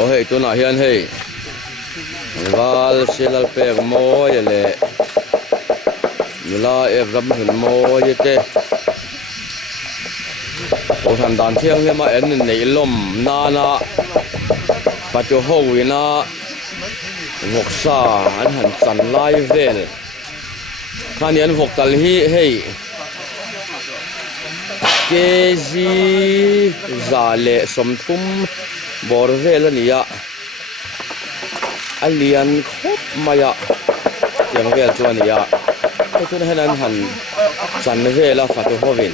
ô hey tu na hian hey val silal pek mo ye le la e ram hun mo ye te ô thằng đàn thiêng thế mà em này lom na na bắt cho hậu na vok sa anh hẳn chăn lai vel khan yan vok tal hi hey ke ji za le som thum bor vel ania alian khop maya yang vel chu ania tu na han han chan vela fa to hovin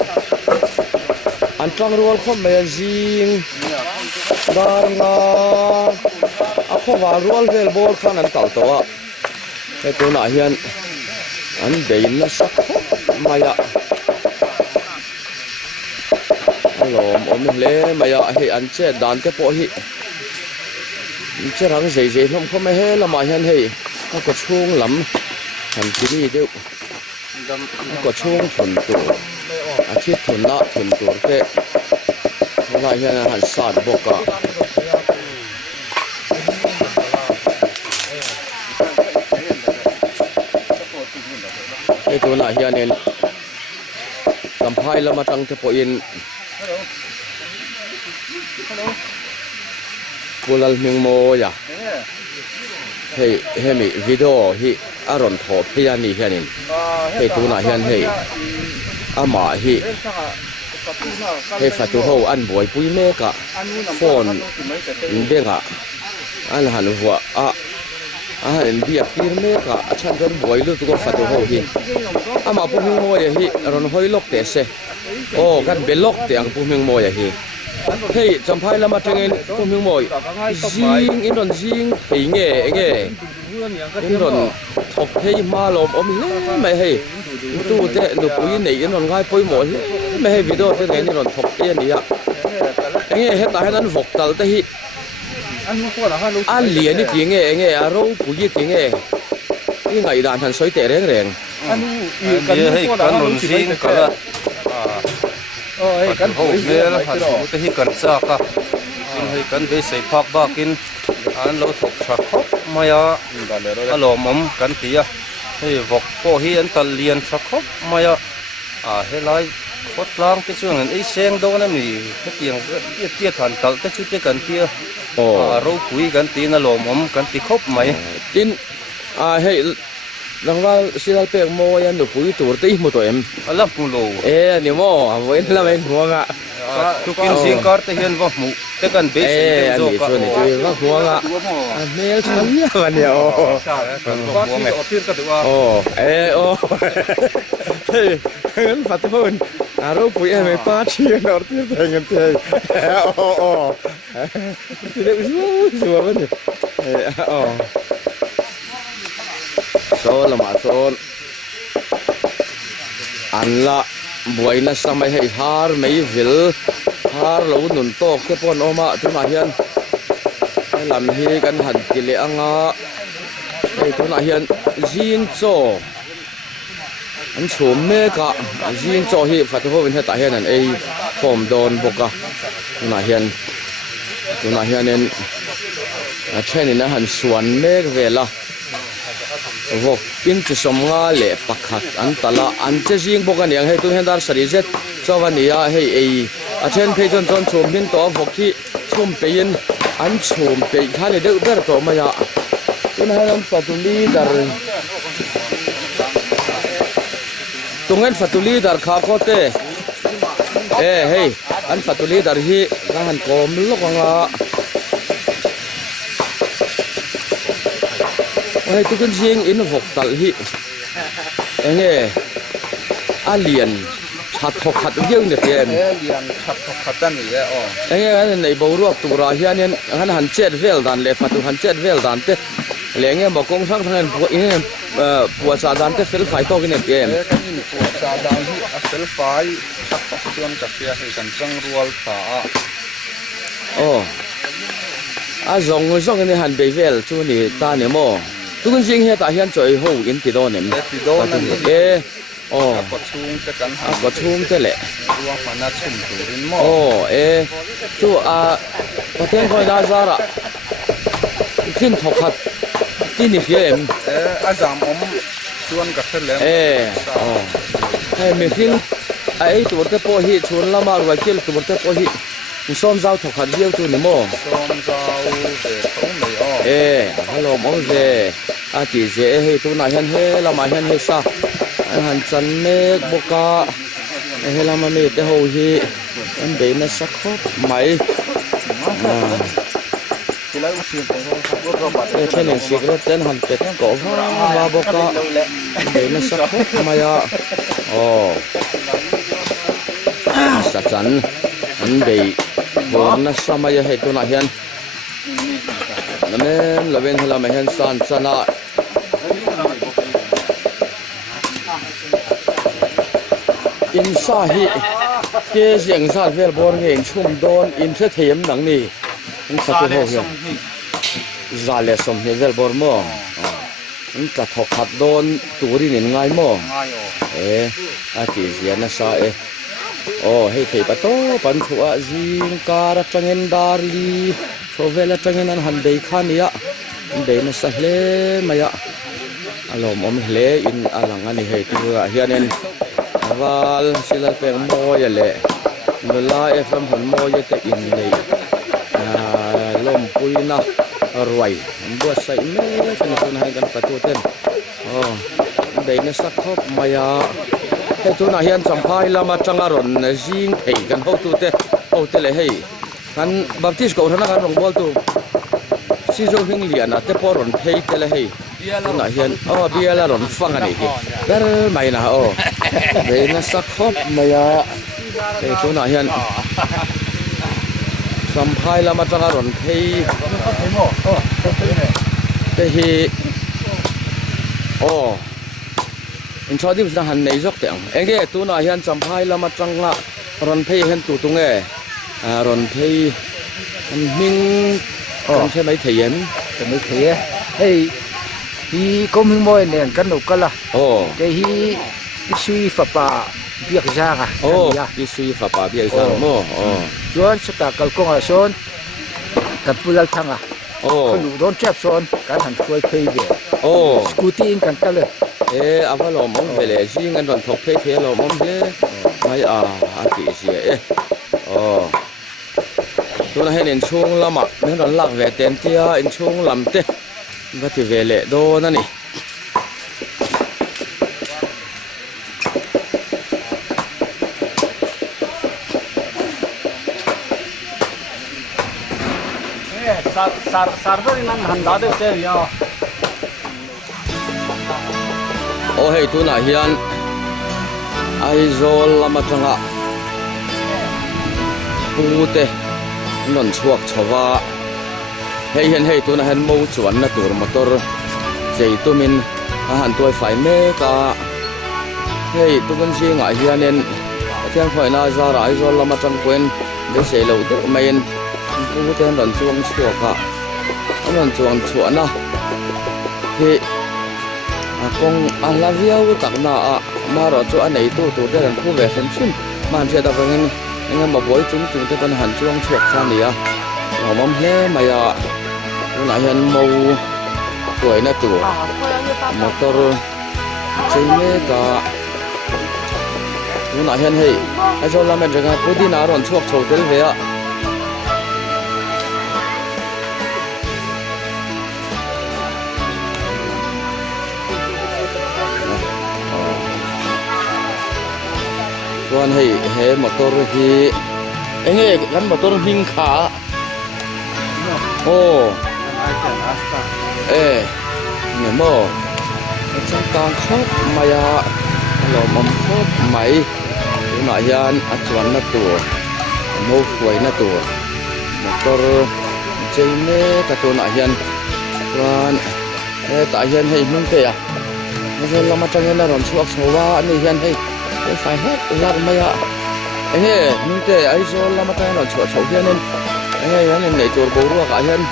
an tlang rual khom mai jing dar nga a khowa rual vel bor khan an tal to a he tu na hian an bein na sak maya alom om le maya he an che dan te po hi che rang zai zai hlom khom he lama hian hei a ko chung lam han kiri deu ko chung thon tu a chi thon na thon tur te la hian han sat boka e tu na hian en kamphai lama tang te po in pulal ming mo ya hei hemi video hi aron tho piani hianin hei tu na hian hei ama hi hei fatu ho an boi pui me ka phone denga an han wa a han bia pir me ka achan ron boi lu tu ko fatu ho hi ama pu ming mo ya hi ron hoi lok te se o kan belok te ang pu ming mo ya hi hei champhai lama tengin pu ming moi jing in ron jing hei nge in ron thok hei ma lom om le mai hei tu te nu pui nei in ron ngai poi mo hi mai hei video te ngai ni ron thok te ni ya nge he ta hanan vok tal te hi an lian ni ti nge a ro pui ti nge i ngai dan han soi te reng reng kan hei kan ron jing ka kan ho mel han ho te hi kan cha ka in hei kan be sei phak ba kin an lo thok thak khop maya alomam kan tia hei vok po hi an tal lian thak khop maya a helai khot lang te chuang an ei seng do na mi he tiang tia than tal te chu te kan tia ro pui kan ti na lomam kan ti khop mai tin hei langwal silal pek mo yan nu pui tur te mo to em alam pu lo ni mo avoin la men huanga tu kin sing kar te hian wa mu te kan be se zo ka ni tu wa huanga mel cham ya wa ni o ba ti o tir ka du wa kan fatun aro pui em pa chi nor tir te ngan te ti de zo wa ni sol ma sol an la buai na samai hei har mei vil har lo nun to ke pon oma tu ma hian lam hi kan han ti le anga ei tu na hian jin cho an chum me ka jin cho hi fatu ho win ha ta hian an ei form don boka tu na hian en a chen in a han suan me vela vok in chu som nga le pakhat an tala an che jing boka niang hei tu hen dar sari zet chawania hei ei a then phei chon chum hin to vok hi chum pein an chum pe khale de ber to maya tin halam fatuli dar tungen fatuli dar kha khote hei an fatuli dar hi ka han kom lokanga hei tu kan jing in vok tal hi enge alien chat thok khat yeu ne tem lian khat khatan ni o enge an nei bo ruak tu ra hian han han chet vel dan le fatu han chet vel dan te lenge mo kong sang thangen pu in pu sa dan te fel fai to kin em kan ni pu sa dan hi a fel fai khat chuan ka sia hei kan chang rual tha a zong ni han be vel chu ni ta ne mo tu kan jing he ta hian choi ho in ti do nem โอ้ ก็ชุ่มจะกันหัน ก็ชุ่มเจแหละ รวมมันน่าชุ่มตัวรินหม้อ โอ้จู่ประเทศคอยดาซาระทิ้นถกขัดที่นี่เพียม อาจารย์ผมชวนกับเพื่อนแล้ว อ๋อให้มีทิ้นไอ้ตัวเตปหิชวนละมารวยเกี่ยวตัวเตปหิส้มเจ้าถกขัดเยี่ยวตัวนี่โม่ ส้มเจ้าเด็กต้องไม่อ้อ ฮัลโหลมองเจอาจีเจให้ตัวไหนเห็นเฮละมาเห็นเฮซาหันจันเมกบกาเฮละมามีแต่หูฮีอันเบนสักครบไหม ที่แล้วสิ่งของเขาก็บัด เช่นสิ่งที่เต้นหันเป็ดก็ว่าบกาเบนสักครบมายาโอ้สัจจันอันเบย์บนนัสมัยให้ตัวไหนเห็นนั่นเองละเว้นละไม่เห็นสันสนะอินซาฮิเกเสียงซาเวลบอลเองชุ่มโดนอินเทเทียมหนังนี่มันสักเท่าเหี้ยซาเลสมเฮเวลบอลมั่วมันจะถกขัดโดนตัวนี่ง่ายมั่ว ง่ายอ๋อ อาทิเสียนะซาโอ้ให้เทปะโตปันทัวจิงการะจังเงินดาร์ลีโชเวลจังเงินอันหันเดย์ขานี่ยะเดย์นะสักเลมายะอารมณ์อมเลอินอลังอันนี้ให้ตัวเฮียนินAwal sila peng moya le, nula FM hon moya te in le, lom puina ruai, buat saya me kena tunai kan patuten, oh, dai na sakop maya, itu nahian sampai lama cangaron, jing hei kan hau tu le hei, kan baptis kau sana kan rong bol tu, si jo hing lian ate poron hei te le hei. Nahian oh biar lah ron fang ani ber main lah oh bena sakop maya itu nahian sampai lama tengah ron hei tehi oh insya Allah sudah hanai jok tiang enge itu nahian sampai lama tengah ron hei hen tu tunge ron hei ming kanใช่ไหมเทียน ไม่เทียเฮ้ยฮีก็มึงมวยเนี่ยกันหนุกกันละ โอ้ แกฮีพิชุยฝาป่าเบียกจางอ่ะ โอ้พิสุยฝาป่าเบียร์ซาโม่โอ้ ส่วนสตากลกงอ่ะส่วนกันปุลัลทังอ่ะ โอ้ คนหนูโดนจับส่วนการหันช่วยเพย์เบีย โอ้ สกูตี้กันกันเลย อาว่าเรามองไปเลยสิงั้นตอนทบเพเรามองไปไม่อาทิเสียโอ้ตัวนั้นให้เห็นช่วงละหมาดนั่นตอนหลักเวทเต็มที่เห็นช่วงลำเตะก็ที่เวลโดนั่นนี่Sarver inan handa de te ya โอ้ให้ตัวนั้นเห็นไอโซลละมาจังอะปูเตนนช่วงชาวาให้เห็นให้ตัวนั้นเห็นมูจวนนะตัวมอเตอร์ใจตัวมินอาหารตัวไฟเมกาให้ตัวกันชิงอ่ะเฮียเน้นเที่ยงคอยน่าจะไรโซลละมาจังเว้นได้เสียเหล่าเด็กไม่เห็นปูเตนนช่วงช่วงอะนนช่วงชวนนะเฮ้คงอาลาวิวตักน่ะมารอจวนไหนตัวเดินผู้เวชชิมมันเสียดายเงินงั้นมาบ่อยจุ่มแต่กันหันช่วงช่วงข้านี่เรามั่มเล่มายาตัวไหนเห็นมูตัวนั่นตัวมอเตอร์ใช่ไหมกะตัวไหนเห็นให้ไอ้โซลาเมนจะกันพูดที่น่ารอนช่วงโชว์เดลเวียวันให้มอเตอร์ฮีเอ้ยกันมอเตอร์หิงขาโอ้เนี่ยโม่จังกางครบมายาเรามั่มครบไหมตัวไหนยันอัจวันนั่นตัวโม่ฟวยนั่นตัวมอเตอร์เจเน่กับตัวไหนยันวันแต่ยันให้มึงเตะไม่ใช่เรามาจังยันเราช่วยโชว์ว่านี่ยันให้ไฟเฮ็ดลักมายามึงเตะไอ้โซลเรามาจังเราช่วยโชว์ยันนี่ยันในตัวบัวรัวกับยัน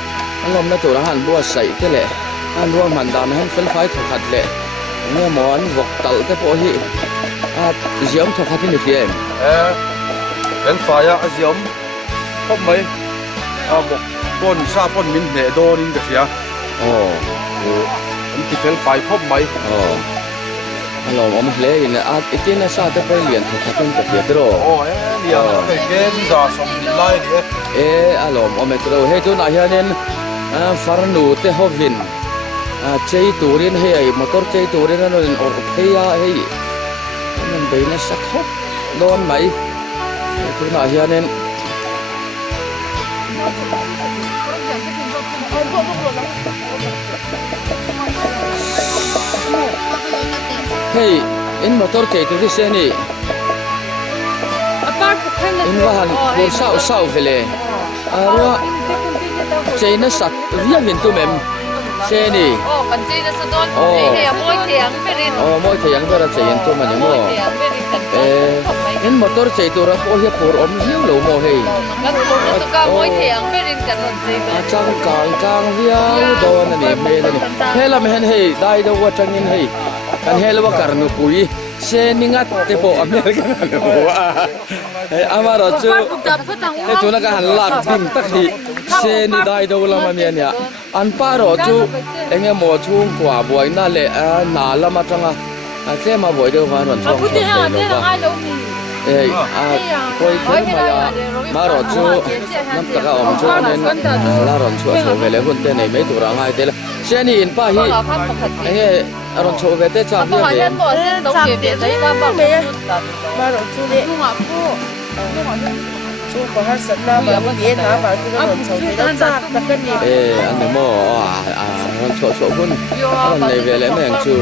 อันลมนั่นตัวหันบัวใส่เตะเลยอันรวมหันดานหันเฟลไฟถูกขัดเลยเนี่ยหมอนวกตัลเตะพอฮี ziom thok hatin ni em en faya aziom khop mai bok pon sa pon min ne do nin da sia an ti fel fai khop mai alo om hle in itina sa te pe lian thok hatin ta pia tro lian te ke za som lai ni alo om tro he tu na hianin farnu te hovin chei turin he ai motor chei turin an or pheya hei nan beina sakhop don mai tu na hianin hei in motor chei tu se ni in wahan bor sau vele arwa chei na sak via vin tu mem se ni kan chei na sa don chei he moi thiang berin moi thiang bera chei en tu mani mo in motor chei tu ra ko hi por om hiu lo mo hei kan tu na tu ka moi thiang berin kan chei ba chang via do na ni me ni hela me hen hei dai do wa changin hei kan hela wa karnu pui se ningat te po american na wa amaro chu he tu na ka han lak ding tak hi se ni dai do la ma me nya an paro chu enge mo chung kwa boi na le na la ma changa se ma boi de wa ron chong koi koi ma ya ma ro chu nam ta ka om chu nen la ron chu so vele hun te nei me tu ra ngai te la se ni in pa hi enge ron chu ve te cha hi de ma ro chu le chu ko har sat na ba ye na ba tu ron chu le cha ta kan ni an ne mo ron chu so hun ron nei vele me ang chu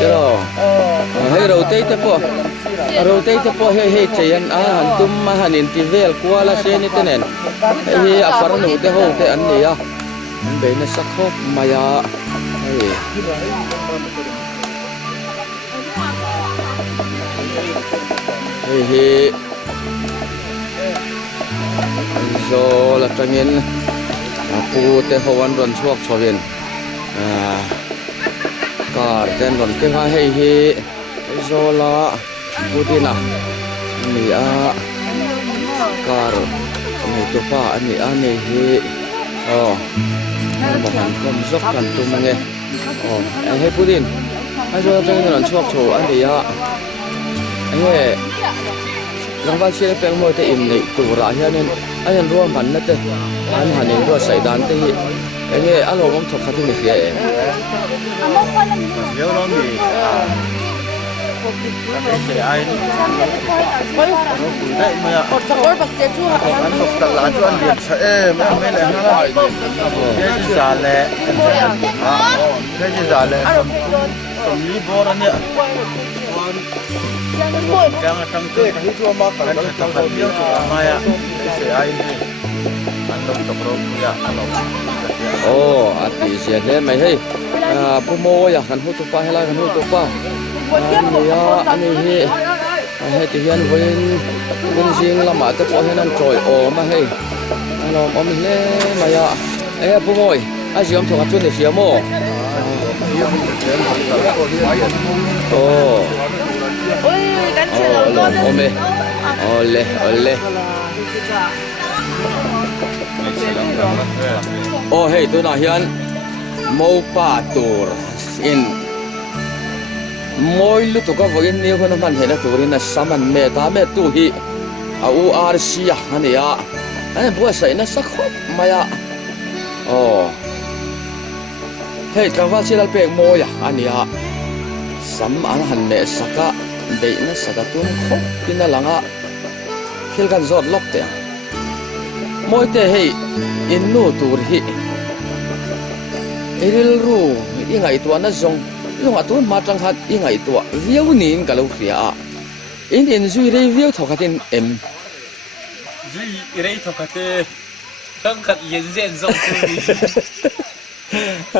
te ro hei ro te po ro te po he cheyan han tum ma hanin ti vel kwala se ni tenen he afar nu te ho te an ni ya an be na sakho maya he zo la tangin pu te ho wan ron chuak chawin kar ten ron ke ha hei hi zo la budina ni a kar ni to pa ani ane hi ma han kom zok kan tu mange he budin a zo tangin ron chuak cho an ni a he lang ba che pe mo te im nei tu ra hianin an ro man na te an hanin ro sai dan te hi he alo mom thok khatin ni hi yo lo mi se ai ni dai ma ko sa or bak che chu ha an tok ta la chu an lian cha me le ha ye ji za le ye ji za le som li bor an ya jangan tangke hi chu ma ka ta ta ta yo chu ma ya se ai ni an tok tok ro ya alo ati sia le mai hei pumo ya kan hu tu pa hela kan hu tu pa ya ani he ti hian voin jing lama te po henan troi ma hei alo om le ma ya pumoi a jiom thong atun ni sia mo oi kan che lo ome ole hei tu na hian mo pa tur in moi lu tu ka voin ni ko na man hena turin na saman me ta me tu hi a u ar sia ania an bua sai na sakho maya hei ka wa chilal pek mo ya ania sam an han me saka be na saka tun kho pina langa khil kan zot lok te moi te hei in nu tur hi eril ru ingai tu na zong yung atun matang hat ingai tu viau nin kalau khria in zui re viau thokatin em zui re thokate thang khat yen zen zong tu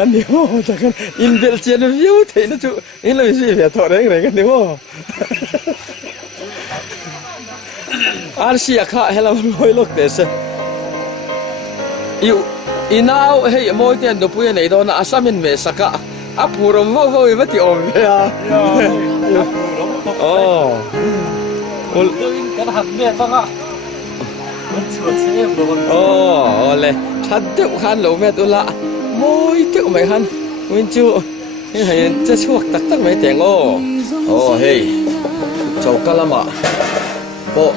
ani ho ta kan in bel chen viau the na chu in lo zui ya thore re kan ni ho arsia kha hela loi lok te se yu inau hei moi ten do puya nei do na asamin me saka apurom vo vo i vati om ya cái hạt mẹ bác ạ vẫn chưa xem rồi Ồ, lệ, thật tiệu khăn lỗ mẹ tôi lạ. Môi tiệu mày khăn, nguyên chú. Thế hay chắc chuộc tắc tắc mấy tiếng ô. Ồ, hey, cháu cá lắm ạ. Bộ,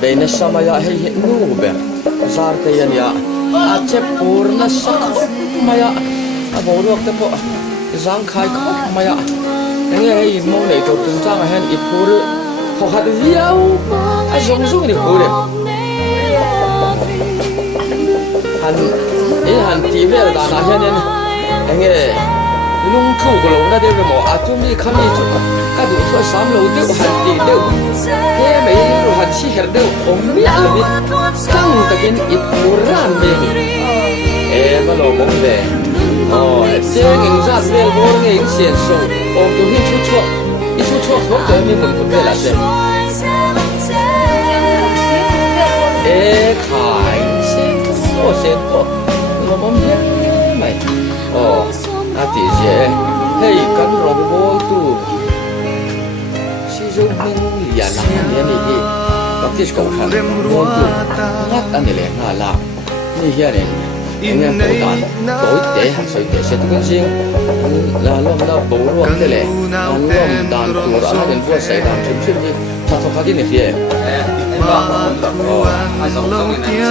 đây là sao mà hay hiện ngu bè. Zar tay anh ya. À chép bùr là sắc mà ya. À bố được tập bộ. Giang khai khóc mà ya. Anh ấy mong này cho chúng ta hẹn ít bùr. Họ hạt viêu. À giống giống đi bùr. Han TV là đàn anh nên anh ấy lung thu của lỗ ra đây rồi mà chúng đi khám đi chút các đủ thôi sắm lỗ tiêu han TV tiêu thế mấy rồi han chỉ hết tiêu ông biết là biết tăng tất nhiên ít buồn mình em mà lỗ bóng về chơi những ra về vô những xiên sâu ông tôi đi chút chuột thuốc cho mình cũng về là gì khai xem bộ nó bấm nhé mày tí dễ hey cắn rồng bố tu si dâu mình liền làm thế này đi bắt tiết cầu khăn bố tu ngắt anh này là làm như thế này anh em bố tàn tối để hàng sợi để sẽ tukang riêng là lom là bố luôn thế này anh lom đàn tu ra anh bố sẽ đàn chim chim đi thật thật cái này kia ai sống trong cái này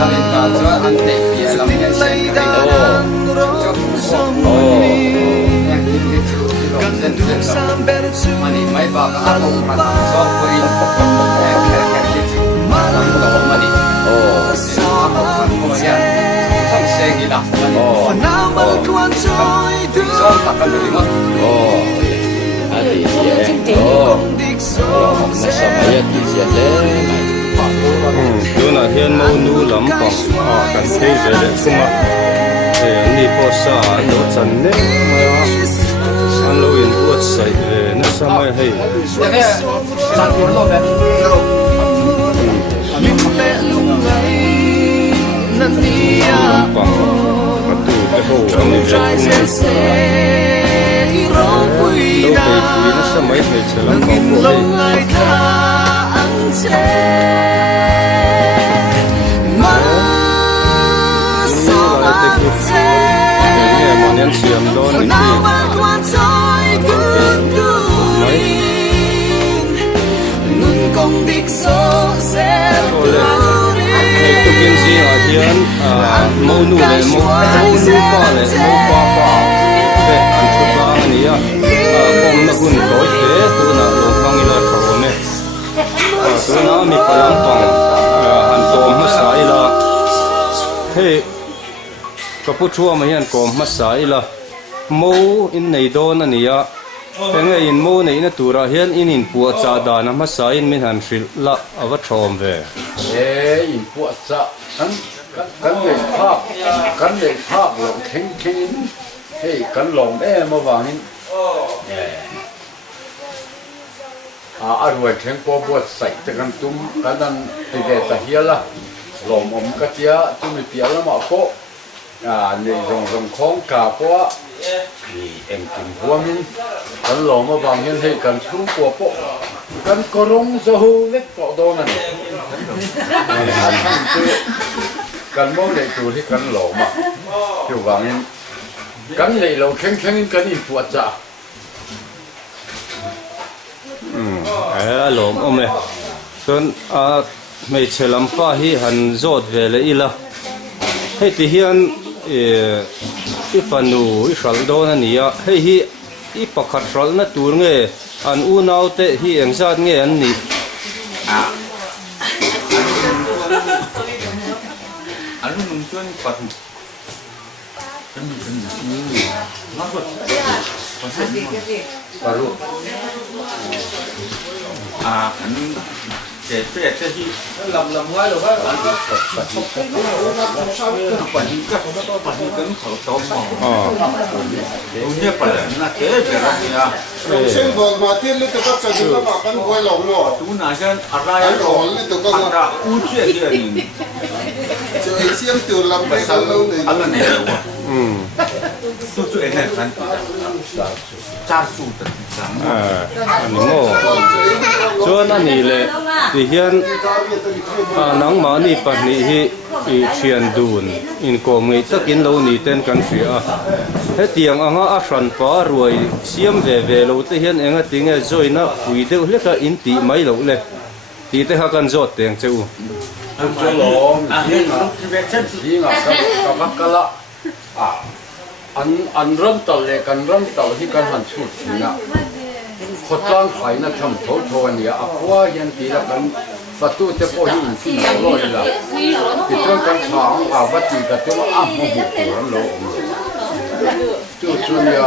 anh em cả cho anh để phía làm cái gì cái đó em tin cái chú cái lòng dân dân mà đi mấy bà các anh cũng mà cho tôi em cái gì làm cái đó mà đi sao mà không có gì không xe gì đó sao tất cả đều mất tí dễ nó sao mà vậy tí dễ đấy tôi là hiện mẫu nu lắm bằng cần thấy dễ đấy không ạ để đi phố xa anh đốt chân đấy mà anh lâu yên buốt say nó sao mà hay sang cuốn rồi đấy bằng mà từ cái hồ anh ấy về đâu phải quý nó sao mấy thầy sẽ làm bằng bộ đây nhân xiêm đó là tôi kiến gì ở hiện mẫu nu này mẫu nu pa này mẫu pa về ăn chút ba này à không nó cũng tối thế tôi là đồ phong như là thầu này tôi nói mình phải làm toàn ăn tôm mất sai là heyก็พูดชัวมาเห็นก็มาสายละโมอินในโดนอันนี้อ่ะแต่ไงอินโมในนั่นตัวเราเห็นอินปัวจ่าดานะมาสายอินไม่หันสิละเอาไว้ชมเว้อินปัวจ่ากันเล่นภาพลงเข่งเฮ้ยกันลงมาวางนี่อร่อยเข่งปัวใส่แต่กันตุ้มกันนั่นติดแต่เฮียละลงอมกะเจียตุ้มเปียละมาโคในรองของกาเพราะเอ็มกินหัวมินกันหลงมาบางยันให้กันชุ่มปัวโปกันกระรงจะหูเล็กปอโดนั่นกันมองในตัวที่กันหลงมาอยู่บางยันกันเลยเราแข็งกันอินปวดจ้าหลงอมเลยส่วนไม่เชลัมป้าที่หันโจดเวลอีละให้ที่เฮียนอีฟันนูอีสัลโดนั่นนี่อ่ะให้ฮีอีปักขัดสัลนั่นตัวเงี้ยอันอูนาวเตะฮีเอ็งซาดเงี้ยอันนี้อันนู้นช่วยปัดมาสุดปลาลูกอันเจ๊ที่ลำไว้หรือว่าปัดก็กันเขาต้มตรงนี้ปัดน่ะเจ๊เดี๋ยวเนี่ยเส้นบอกมาที่ลิตรก็จะดูว่ากันไว้หลงหมดดูน่าจะอะไรหลงลิตรก็ว่าอู้เจ๊เดี๋ยวนี้เจอเสียงตื่นลำไปกันแล้วเนี่ยอะไรเนี่ยตัวเองเนี่ยคัน char su ta sam อันนี้โง่ส่วนอันนี้เลยที่เฮียนนังมานี่ปัจนี้ที่เชียนดูนอินโกมีตะกินเรานี่เต้นกันเสียเฮตียงอ่างอาชันปารวยเสียมเวเวเราที่เฮียนเองติงเอจอยนะคุยเดียวเล็กอินตีไม่เราเลยตีเตะกันจอดเตียงเจ้า จะลงที่งกับมักกะละอันเริ่มต้นเลยกันเริ่มต้นที่กันหันชุดนะคนตั้งไข่นะทำโถเนี่ยอ่ะว่ายันตีละกันประตูจะพอหินที่เราลอยละที่ต้นกันช้างวัดตีกันตัวอ้ามหุบตัวลงจุดเนี่ย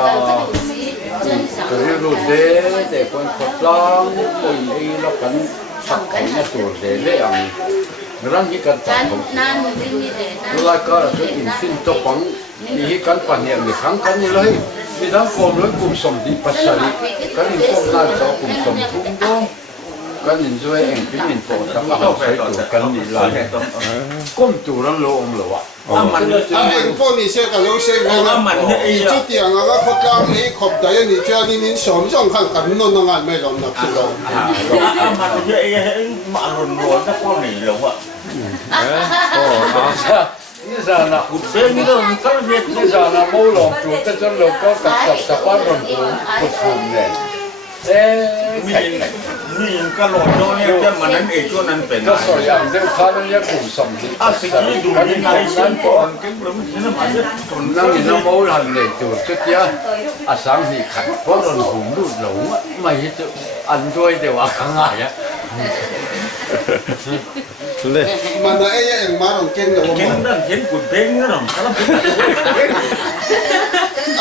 ก็เรียกรู้เด็กคนคนตั้งคนไอ้ละกันสักไข่นะตัวเด็กเลยอ่ะรังที่กันจับผมเวลาก็จะอินสินตัวปังนี่กันปันเนี่ยมีครั้งกันเลยมีทั้งคนเลยกลุ่มสมดีปัสสาวะกันอินพวกนั้นจะกลุ่มสมทุ่งดงกันอินช่วยเองพิมินโปรตั้งเอาใช้ตัวกันนี่ละก้มตัวนั้นลงหรอวะมันเองพวกนี้เชื่อกันรู้เชื่อกันมันอีจุดอย่างก็เขาจ้างนี้ขอบใจนี่เจ้านี่นี่สมช่องข้างกันนนงานไม่ลงนะคือเรามันเยอะเองมาหล่นๆถ้าพวกนี้หรอวะนี่จะนะอุดเส้นนี่ต้องกันเวทนี่จะนะมูหลงจุดแต่จนเราก็กับสะพานหลงจุดกุศลเนี่ยมีก็หล่นโน่นเนี่ยจะมันนั้นเองช่วงนั้นเป็นก็ส่วนอย่างเรื่องข้านั้นเนี่ยกลุ่มสมดีสิ่งที่ดูนี่ในสิ่งก่อนก็เราไม่เห็นมันจะจนนั่งอยู่น้ำมูหลังเลยจุดจุดเดียวสังหิขัดเพราะเราหุ่นรูดหลงไม่จะอันด้วยแต่ว่าข้างในอ่ะเลยมันไอ้ยังมาต้องเก่งเลยว่าเก่งนั่นเห็นกุดเพ่งนั่นหรอครั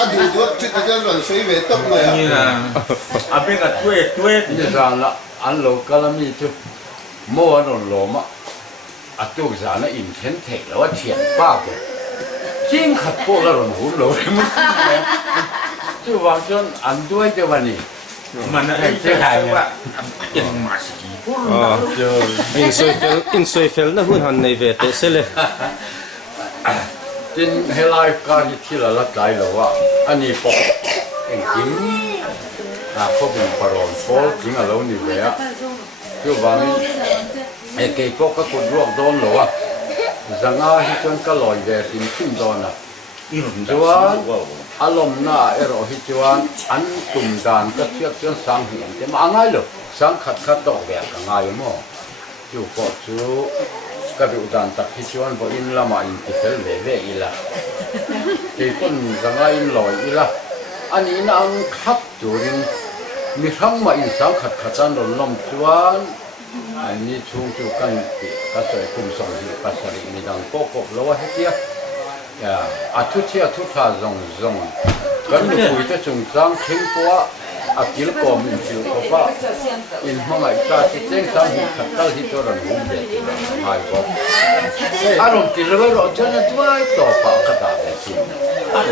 บดูตัวจุดจะหล่นสวยเวทต้องเลยนี่นะเป็นกับช่วยนี่จะละอันโลกละมีจุดมัวโดนลมอ่ะจุดจะนะอินเทนเทคแล้วว่าเฉียนป้าเลยจริงขัดพวกเราหนุ่มหลงมันจุดวางจนอันด้วยจะวันนี้มันไอ้เจ้าว่าเป็นมาสกีพูดอินสวยเฟลนะหุ่นหันในเวทเสเลยจินเฮลายการที่เราลัดใจเราว่าอันนี้ปกเองจริงเขาเป็นปรอนโฟจริงเรานี่เลยอ่ะคือว่าไอ้เกี่ยปกก็คนรวบโดนเราว่าจังอาที่จนก็ลอยเวทินขึ้นโดนอ่ะจวนอารมณ์น่าเอรอฮิจวนอันตุ่มดานก็เทียบจนสังเหียนแต่มาง่ายเลยสังขัดตอกแบบง่ายมั้งอยู่ก็จูก็ดูดานตักฮิจวนพออินละมาอินติเซลเวอีละที่คนจังอาอินลอยอีละอันนี้นั่งขับจูรินมีทั้งมาอินสังขัดจันโดนลมจวนอันนี้ชูจูกันปีก็ใส่คุมสองที่ปัสสาวะมีดังโกโก้แล้วว่าเฮียทุกที่ทุกท่าจงกันดูคุยจะจงจังทิ้งปัวกิลกอมินฟิลก็ว่าอินห้องไอ้ตาที่เจ้งสังหิขัดตั้งที่ตัวเราหุ่นเด็กหายก็อารมณ์ที่เราเราจะเนี่ยตัวต่อปากกระดาษสิ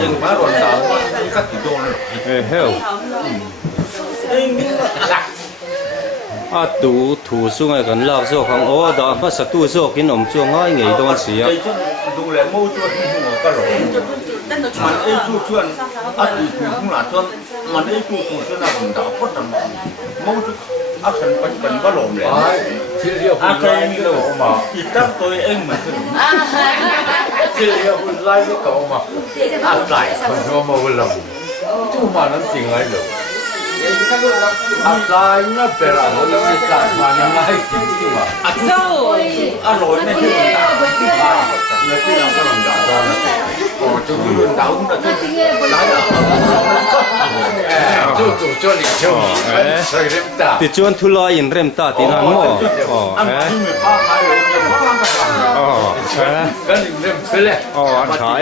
ยังมาหล่นดาวมันก็ติดโดนเฮลตูถูสุ่งไอ้กันลากโซ่ของโอ้ดอกก็สักตู้โซ่กินอมช่วงง่ายไงตอนเสียดูแลมูชวนหัวก็หลงมันไอ้ชูชวนอันนี้ถูกหลาชวนมันไอ้ชูชวนน่ะผมด่าเพราะทำมูชอักษรเป็นก็หลงเลยที่เรียกคุณไล่นี่ก็ออกมาอีกตั้งตัวเองเหมือนกันที่เรียกคุณไล่นี่ก็ออกมาอะไรคนที่มาวุ่นวายตู้มานั้นจริงไรหรออะไรเนี่ยเป็นอะไรเนี่ยจัดมาเนี่ยไม่จริงที่ว่าอร่อยเนี่ยที่เราด่าเนี่ยที่เราก็ลองด่าตอนนั้นโอ้จุดรุ่นดาวน่ะจุดหลายอ่ะจุดจุดนี่จุดใส่เริ่มตาติดจวนทุลอยอินเริ่มตาตีนั่นมั้งอันนี้มีผ้าขายอยู่เนี่ยผ้ามันก็ขายก็เริ่มไปเลยอันขาย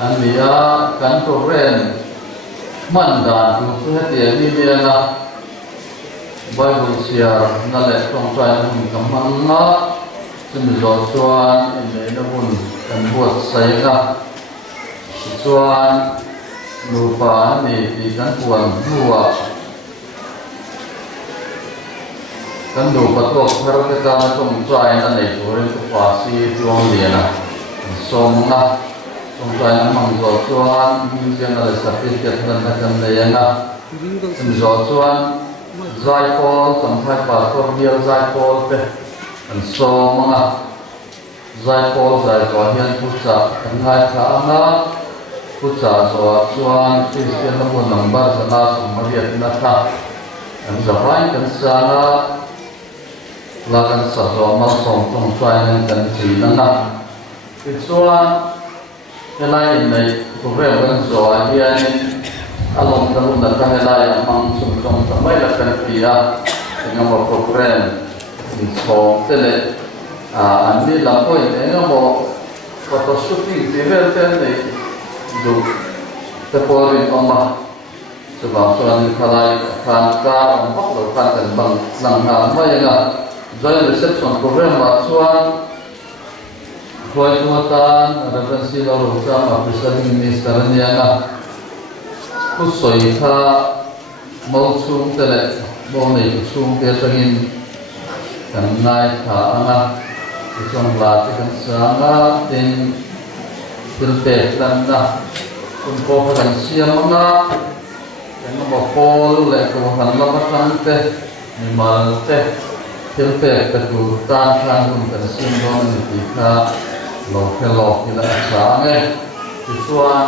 anh đi cán program man đàn tu tu hết tiền đi đi là Bible share na lệ trong trai hùng cầm mang ngã xin gió xuân em lấy nó buồn cần buồn say ra xuân nụ phá này thì cán buồn mua cán nụ bắt đầu khởi cái ta trong trai na lệ rồi cái phá si chuông liền à sông na trong trai nó mang gió xuân nhưng là sắp tới cái lần này cần lấy na xin gió xuân Zai Paul, sampai pastor dia Zai Paul pe, so mga Zai Paul Zai Paul pusa, kanai kaanga pusa so chuan Christian na pun number sana sumariat na tha, ang zapai kan sana lakan sa so masong tong chuan kan si na na, chuan helai nei program kan so hian along tahun dan kahilay ang sumsong sa may lakanpiya ng mga program so tele andi lang po yung mo photoshooting level 10 na do taporin oma sa bangsuan kalay kanka ang paklo kankan bang lang may nga joint reception program bangsuan hoy tumatan referensi lalu sa presiding minister niya nga kusoi kha mau chung tele mau nei chung te sangin kan ngai kha anga chung la te kan sanga tin tilpe lan na kun ko kan siam anga kan mo pol le ko han la kan te ni mal te tilpe ka tu tan kan kun kan sim don ni ti kha lo ke lo ki la sa nge ti suan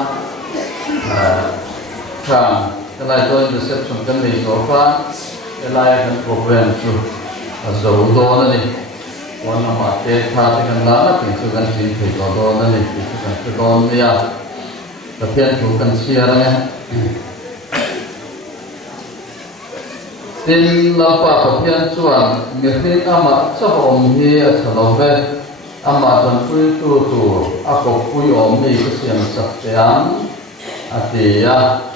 Kang, kalai joint reception kan ni sofa, kalai kan program tu, azau do na ni, wana mate tha kan la na tu kan sin thei do na ni, tu kan ke do ni ya, tapian tu kan sia na. Tin la pa tapian chuan, ngehin ama chapom hi a chalove, ama jan pui tu, ako pui om ni ke siam sak teang, atia.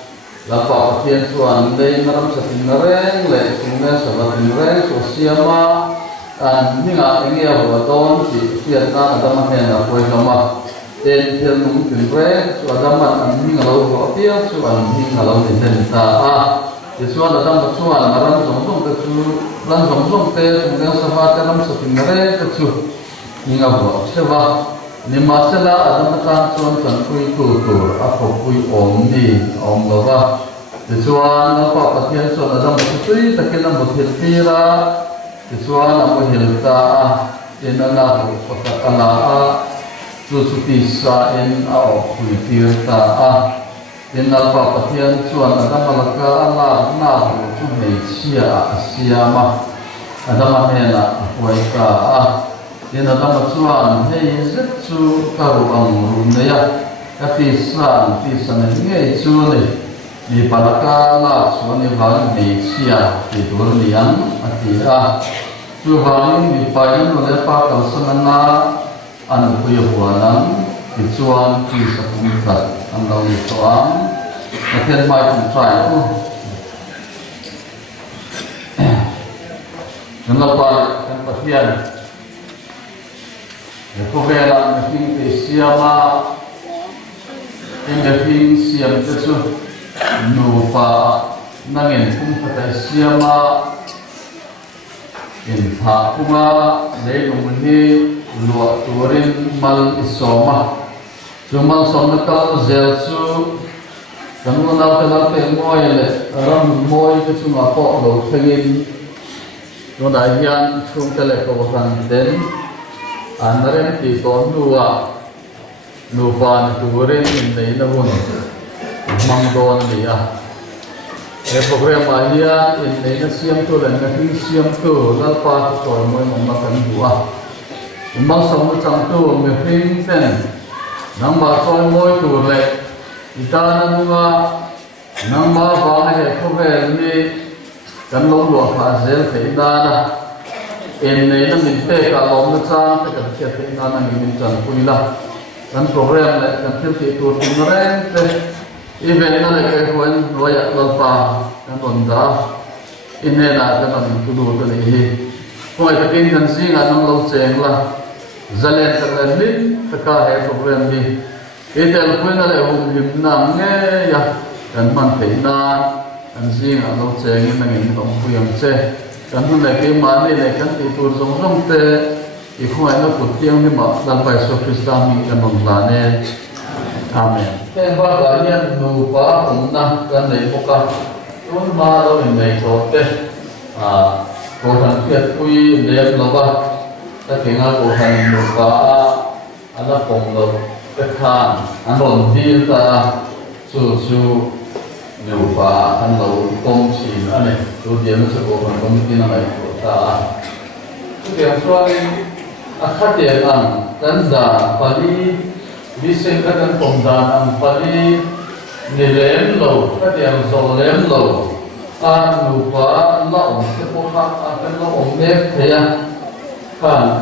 Lapa pakian suan dei maram satin reng le sungna sabatin reng sosiama an ninga engia buaton si fiatna adama hena koi lama ten thel nung tin reng su adama an ninga lo ho pia su an ninga lo tin den ta a ti suan adama suan maram song te chu lan song te sungna sabat ram satin reng te chu ninga bo sewa ni masala adam tan chuan kan pui tu a ko pui om ni om lova ti chuan a pa pathian chuan adam tui takin am thil pira ti chuan am hil ta a in ana ru patak ala a chu ti sa in a o pui tir ta a in al pa pathian chuan adam alaka ala na ru chu nei sia siama adam hena huai ta a Yan adam chuan hei zet chu karu ang rumneya kapisan pisan nge chu ni palaka la chuan ni van ni sia ti dur lian atia chu van ni pain no le pa kal sanana an puya huanam ti chuan ti sa kum ta ang lo ni to ang aten mai kum trai ku nang pa kan pathian Povela mefing te siama, mefing siam te su nupa nangin kung patay siama, in tha kuma leilung ni lua turin mal isoma, jumal som nakal zel su, kamu na kala pe moy le ram moy te su ma po lo thengin, no dahian chung tele ko kan den. Anaren ti ton dua nupan turin indai na bun mang don dia program ahia indai na siam tu dan na siam tu lalpa tu moi makan dua mang sam chang tu me ping ten nang ba soi moi tu le itana nuwa nang ba ba he khovel ni kan lo lo pha zel fe da in nei na min pe ka lom na cha te ka che te na na min chan pui la kan program le kan thil ti tur tin reng te event na le ke huan roya lalpa kan ron da in he na kan an tu du ta ni hi koi ta kin kan sing an lo cheng la zalen ta le ni ta ka he program ni ke tel kuin na le hum him na nge ya kan man thei na kan sing an lo cheng in ngin dong huyam che kan hun le ke ma ni le kan ti tur zong zong te i khoi na put tiang ni ma dal pai so Kristan mi kan non la ne amen te ba ga yan nu pa um na kan nei poka tun ma lo in nei to te ko han kiat pui le lo ba ta ke nga ko han nu pa ala pom lo te khan an ron dil ta chu nu pa an lo kom chin ane tu dia na so ko han kom tin na mai ko ta ke so akhatir ang tanda pali bising ka kan pomdan ang pali nilem lo katiang zolem lo lupa la om se po kha akan lo om ne thaya khan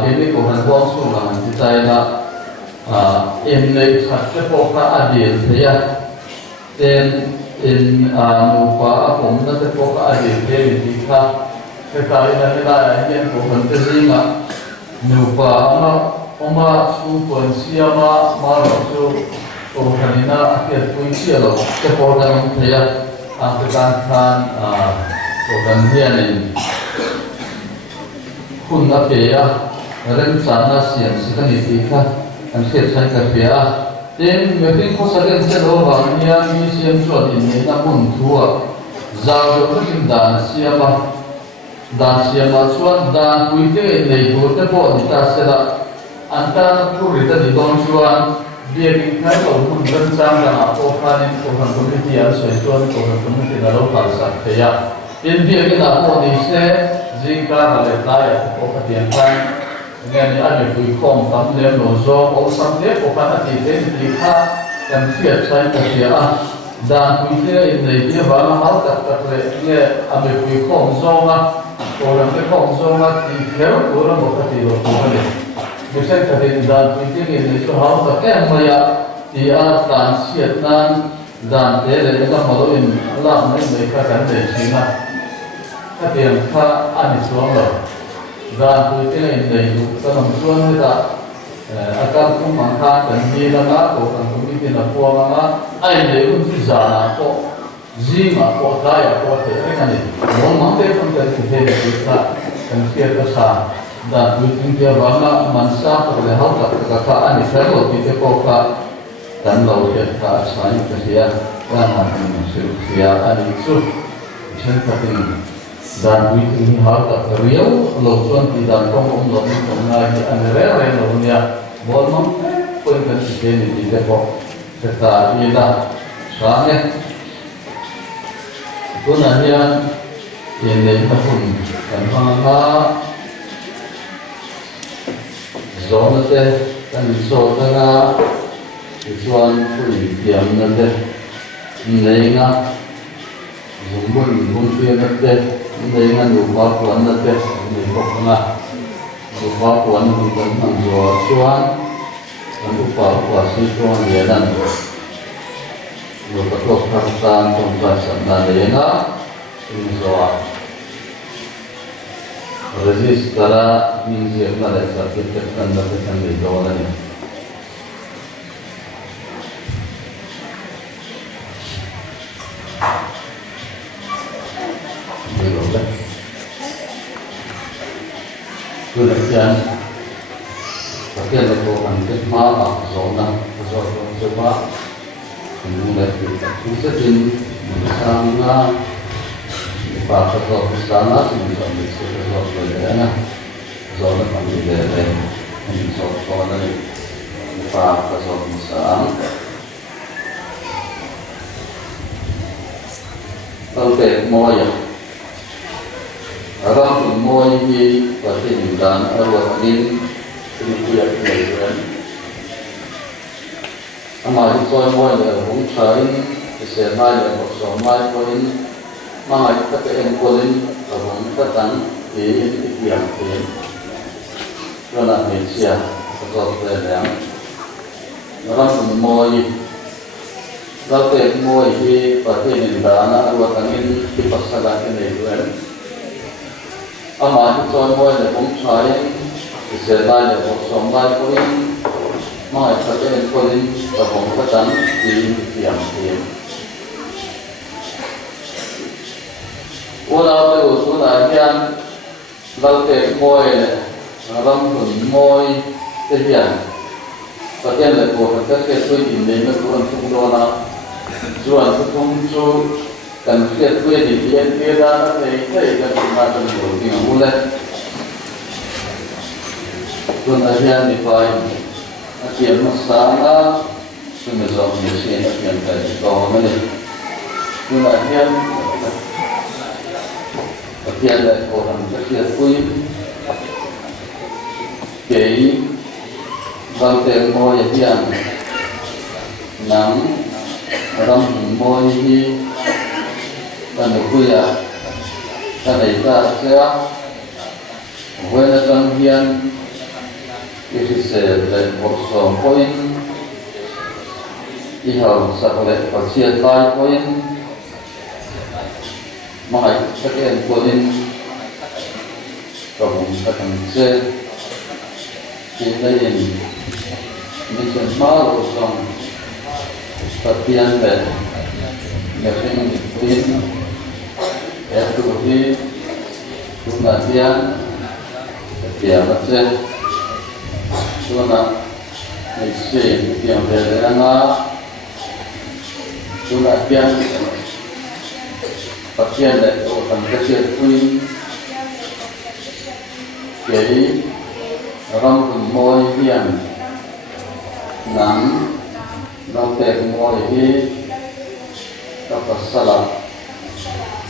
kini ko han bong su la han ti tai la in nei khat se po kha adil thaya ten in lupa om na se po kha adil te ni kha Kekali na nila yan ko hante zinga nupa oma su ponsia ma su ko kanina akyat puisia lo ke program thaya ang kan ko kan hianin kun na peya ren sana sian sikani tika an khet sai ka peya ten meeting ko sa len se lo ba nia mi siam chuan in ne na mun thua za do kin dan siama dan siama chuan dan puite nei ko te po ni ta se la anta ku ri ta di don chuan dia kin khai lo mun ran chang la ko khanin ko han community an soi chuan ko han community na lo phal sa te ya in dia ke na po ni se jingka na le ta ya ko ka tian khan nge ni an pui khom tam le no zo o sam le ko ka ti te ni kha kan fiat sai ka sia dan puite nei dia ba ma hal tak tak le nge an pui khom zo na orang lekong zona di kau orang bukan di luar negeri. Misalnya tadi dan penting ini soal pakai maya dia dan siapkan dan dia mereka maluin Allah mereka kan dari Cina. Tapi yang kah ane soal dan penting ini itu dalam soal kita akan kumangkan dan dia nak orang pemimpin nak puang apa, ane untuk zana ko. Zima ko daya ko te ekani mon mante pun ter ke de kita kan kia kasa dan buting dia banga mansa ko le hau ka ka ani selo ti ko ka dan lo ke ka sai ka sia kan ani sia ani su chen ka tin dan buting hau ka riau lo chuan ti dan ko lo ni ko na ni an re lo nia mon mante pun kan si ni ti ko ka ida sa ne Kuna hian in nei ta hun kan hanga zona te kan so ta na chuan pui tiam na te nei nga zumbun pe na te nei nga nu ba kuan na te nei ko nga nu ba kuan ni kan hang zo chuan kan upa si chuan ye nan Lupa kok perasaan pembahasan nadena Inzoa Rezis kala Minzir mereka Kita dapetan di kawalan ini Belum Kemudian Pakai lekokan Maaf Zona Coba Mulai kita jadi bersama Pak Ketua Bersama Semisal Ketua Bersama Zona Kami Dari Semisal dari Pak Ketua Bersama Oke, Moya Orang Moya ini Pasti dan arwah ini Sedikit kemudian Ama ito mo ay hong chain isa mai ay so mai ko in mga itaken ko din hong tatang iyan ko na siya giọt về đèn nó làm mồiเราเตะมวยที่ประเทศอินเดียนะว่าทั้งนี้ที่ภาษาอังกฤษด้วยอามาที่จอยมวยเนี่ยผมใช้เสียดายเนี่ยผมสองได้คนไม่ประเทศคนแต่ผมก็จังทีมเทียมว่าเราไปอุตุไหนกันเราเตะมวยเนี่ยเราหุ่นมวยเทียมประเทศเลยผมก็แค่ช่วยอินเดียไม่ควรทุ่งโดนนะJuan setumju dan lihat gue di dia dah mereka yang macam itu dengan mulai kemudian dipain akhir masalah semisal mesin yang tadi kau mana kemudian ada orang kecil pun kei bangsa mau yang nang ram môi hi ta được vui à ta này ta sẽ quên là tâm hiền cái sẽ để một số point đi học sẽ có thể có chia tay point mà hãy các em point trong các thằng chơi thì đây mình sẽ mở rộng Perhatian dan mesin pin FTP kemudian setiap mesin kemudian mesin yang berdengar kemudian perhatian dan orang kecil pin jadi orang pemoi yang nangเราเตะมวยที่กับสลับ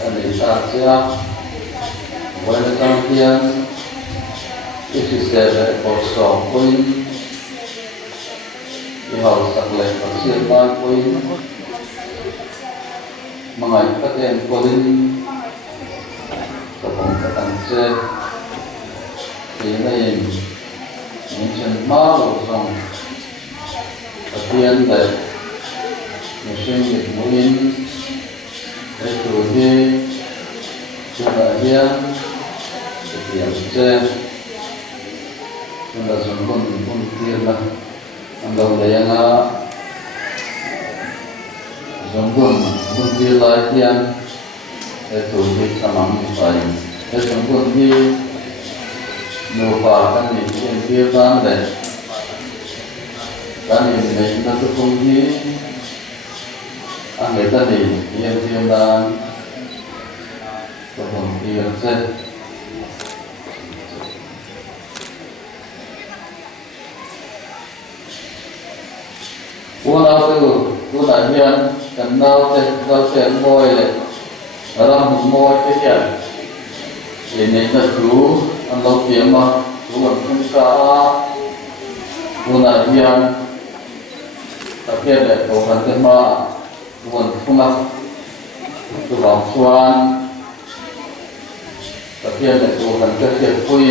อันนี้ตาเสียวันตั้งเทียนที่เสียเลยพอสองคนที่เขาสักเลยเขาเสียบ้านคนมาไงก็เต็มคนกับผมก็ตั้งเสียที่นี่มันจะมาหรือส่งPerhatian dan mesin ditemuin metode kemudian setiap set sudah sempun kirna anda udayana sempun kir latihan metode sama misalnya sempun di merupakan yang kirna dan dan ini kita tunggu anggota di yang dan kemudian set walau kemudian kenal set boy orang boy kesian ini satu kalau dia mah tuan pungsa kemudian tapi ada Tuhan tema Tuhan Tuhan Tuhan Tuhan tapi ada Tuhan kecil pun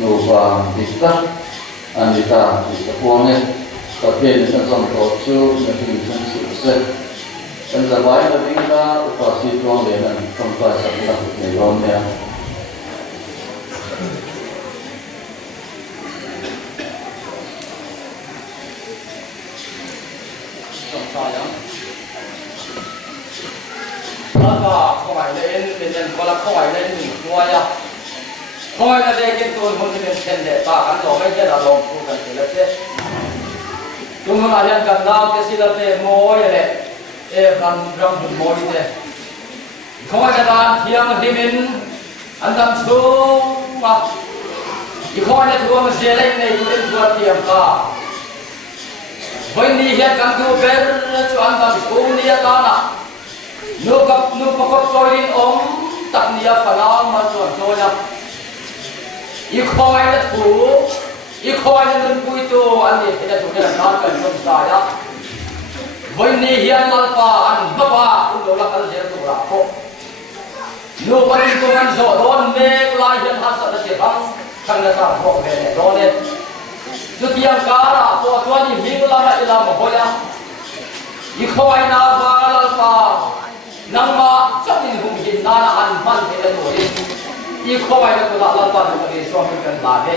nuba kita anita kita puangnya tapi ada sesuatu tocu mungkin sukses dan sebaik dari kita upasi Tuhan dengan tempat sebelah negaranya Maka kawai lain dengan kalau kawai lain ni muaya, kawai ada yang tu mungkin sendiri tak kan loh macam ada loh bukan sendiri. Cuma ada yang kenal kesilat muaya le, ram muaya le. Kawai ada yang himin antam semua, kawai ada dua masih lain ni tu dua tiap kah. When dia kan tu tu antam semua dia tanah. Nu pakot soin tak nia falang macam soya. Ikhoi na tu, ikhoi na nunggu itu ane kita juga nak kan saya. Wini hian lalpaan bapa untuk lakal dia tu rakok. Nu paling tu kan soron mek lahian hasa dah sebang kan dah rakok ni. Ronet จุดยังการะตัวตัวนี้มีเวลาไม่ลำบ่อยอีกคอยนาฟาลฟานังมาจับอินหุ่มหินนาอันมันเป็นตัวเองอีกคอยนักตัวละตัวนี้ช่วยกันลาเด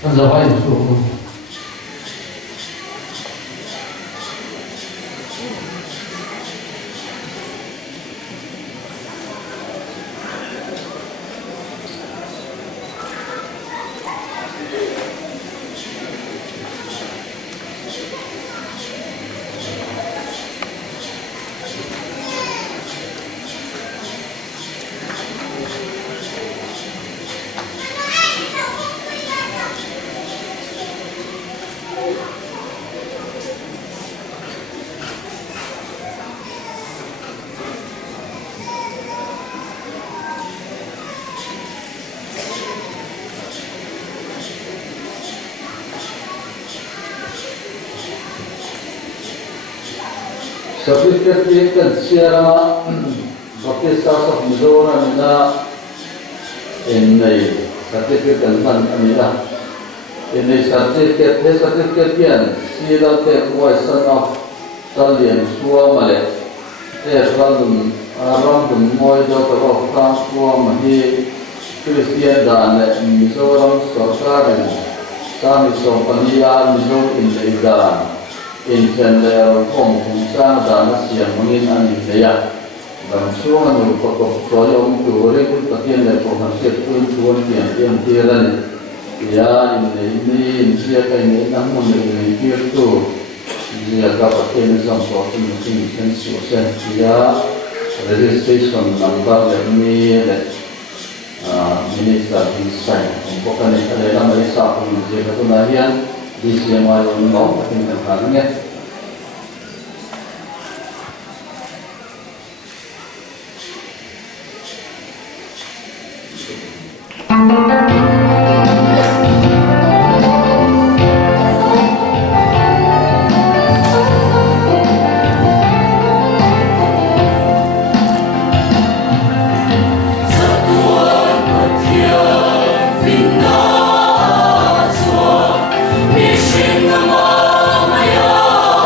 ท่านจะไปสู่ Certificate kan siapa bagi sasar Mizoram ini certificate kan anilah ini certificate yang sila ke kuasa nak salian suam malek random moi do terok kan suam hi Kristian dan Mizoram sarkaran kami sompania Mizoram ini dan Intender Hong Kong dan siang mungkin aneh dan semua untuk proyek turis bagian dari penghasil pun yang tiran ya ini siapa ini namun ini itu dia dapat ini sampai mungkin sosial ya registration number ini minister design bukan ada nama isa pun dia tu nahian di sini malu mau tinggal kangen. Maya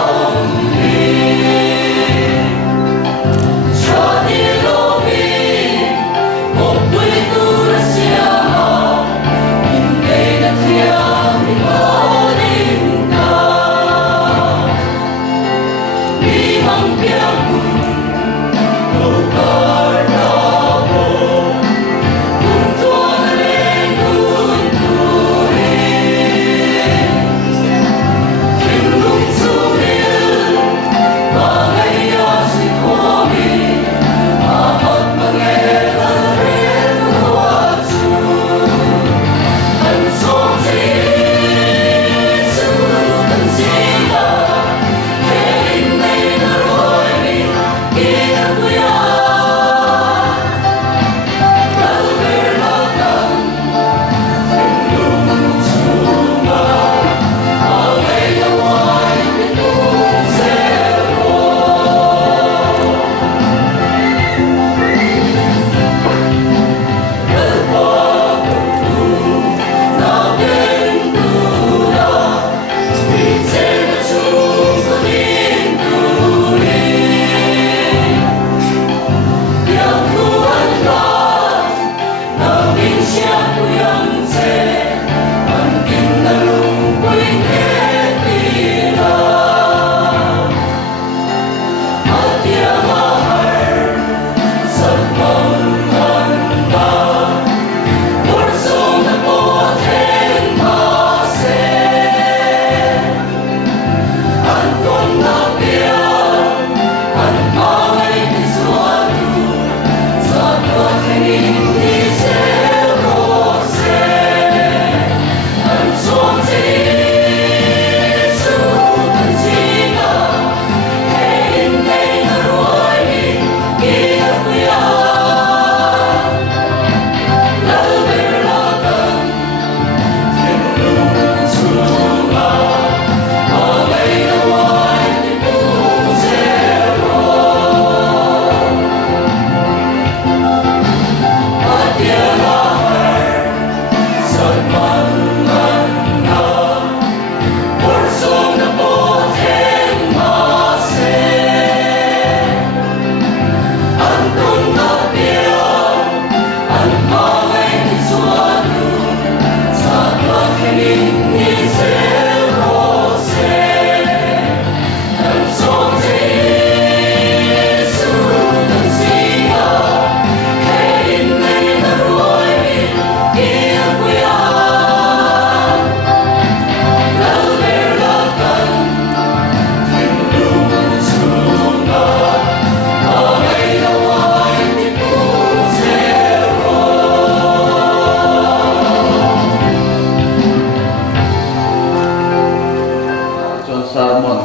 sermon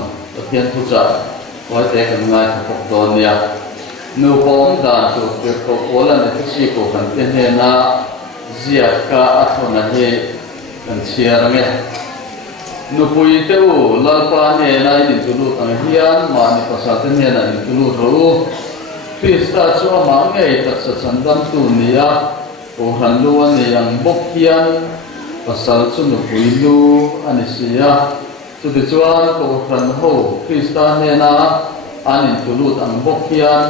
thiên thu trả quay thế cần ngay phục đồn nia nu bom đàn tu việc cầu cố là để cái gì của phần thiên hệ na diệt cả athon là hệ cần chia ra nghe nu pui teu lalpa ne na in tulu tang hian ma ni pasal thiên hệ na in tulu ro Krista cho mà ngay tất cả sản phẩm tu nia của hành luôn này yang bốc hian pasal chu nu pui lu ani sia chu ti chuan ko ran ho Krista ne na anin tulu ang bok hian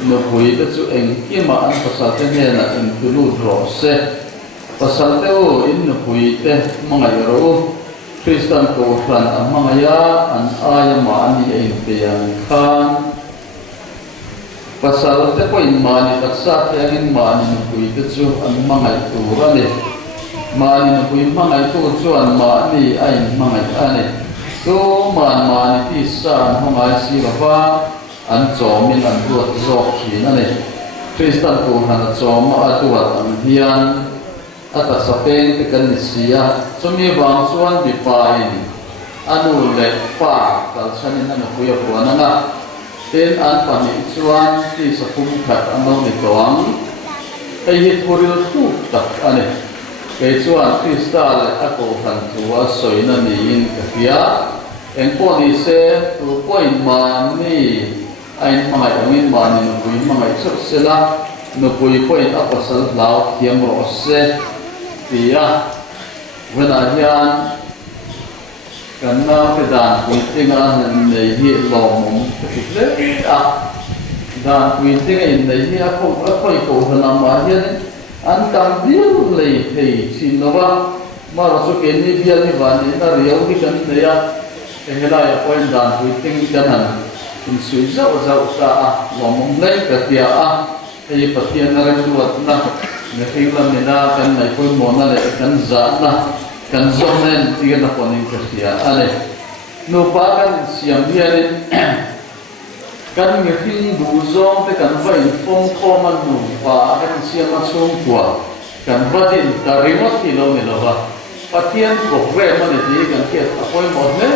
nu pui te chu eng kima an pasal te ne na in tulu ro se pasal te o in nu pui te mangai ro Kristan ko ran ang mangaya an aya ma ani ein te ang khan pasal te ko in ma ni taksa te ang ma ni nu pui te chu an mangai tu ra ne ma ni nu pui mangai tu chu an ma ni ai mangai ane so man ti san hong ai si ba an chom in an ruat zok khi na ne Kristan ko han chom a tu wa an hian ata sa pen te kan ni sia chomi wang chuan bi pa in anu le pa kal chanin an ku ya ko na na ten an pa ni chuan ti sa pum khat an no ni tawang ai hi thoril tu tak ane ke chuan Krista le a ko han tu a soi na ni in ka pia en po ni se tu point man ni ai mai ongin man ni pui mai chok sela no pui point a pasal lau thiam ro se pia wena hian kan na pe dan pui tinga han nei hi lom le a dan pui tinga in nei hi a khoi ko hana ma hian an kam biu le thei chin no ba ma ro chu ken ni bial ni van ni na riau hi kan ne ya e hela ya point dan pui ting kan han in sui zau zau ta a lom nei ka pia a e pathian na ren duat na ne thinglam ni na kan nai pui mo na le kan za na kan zom nen ti na poning ka pia ale no pa kan siam hian kan nge thing du zong te kan vai phong khom an nu pa kan siam a chung kwa kan vadin ta remote ki lo ni lo ba pathian program man ti kan ke apoi mo ne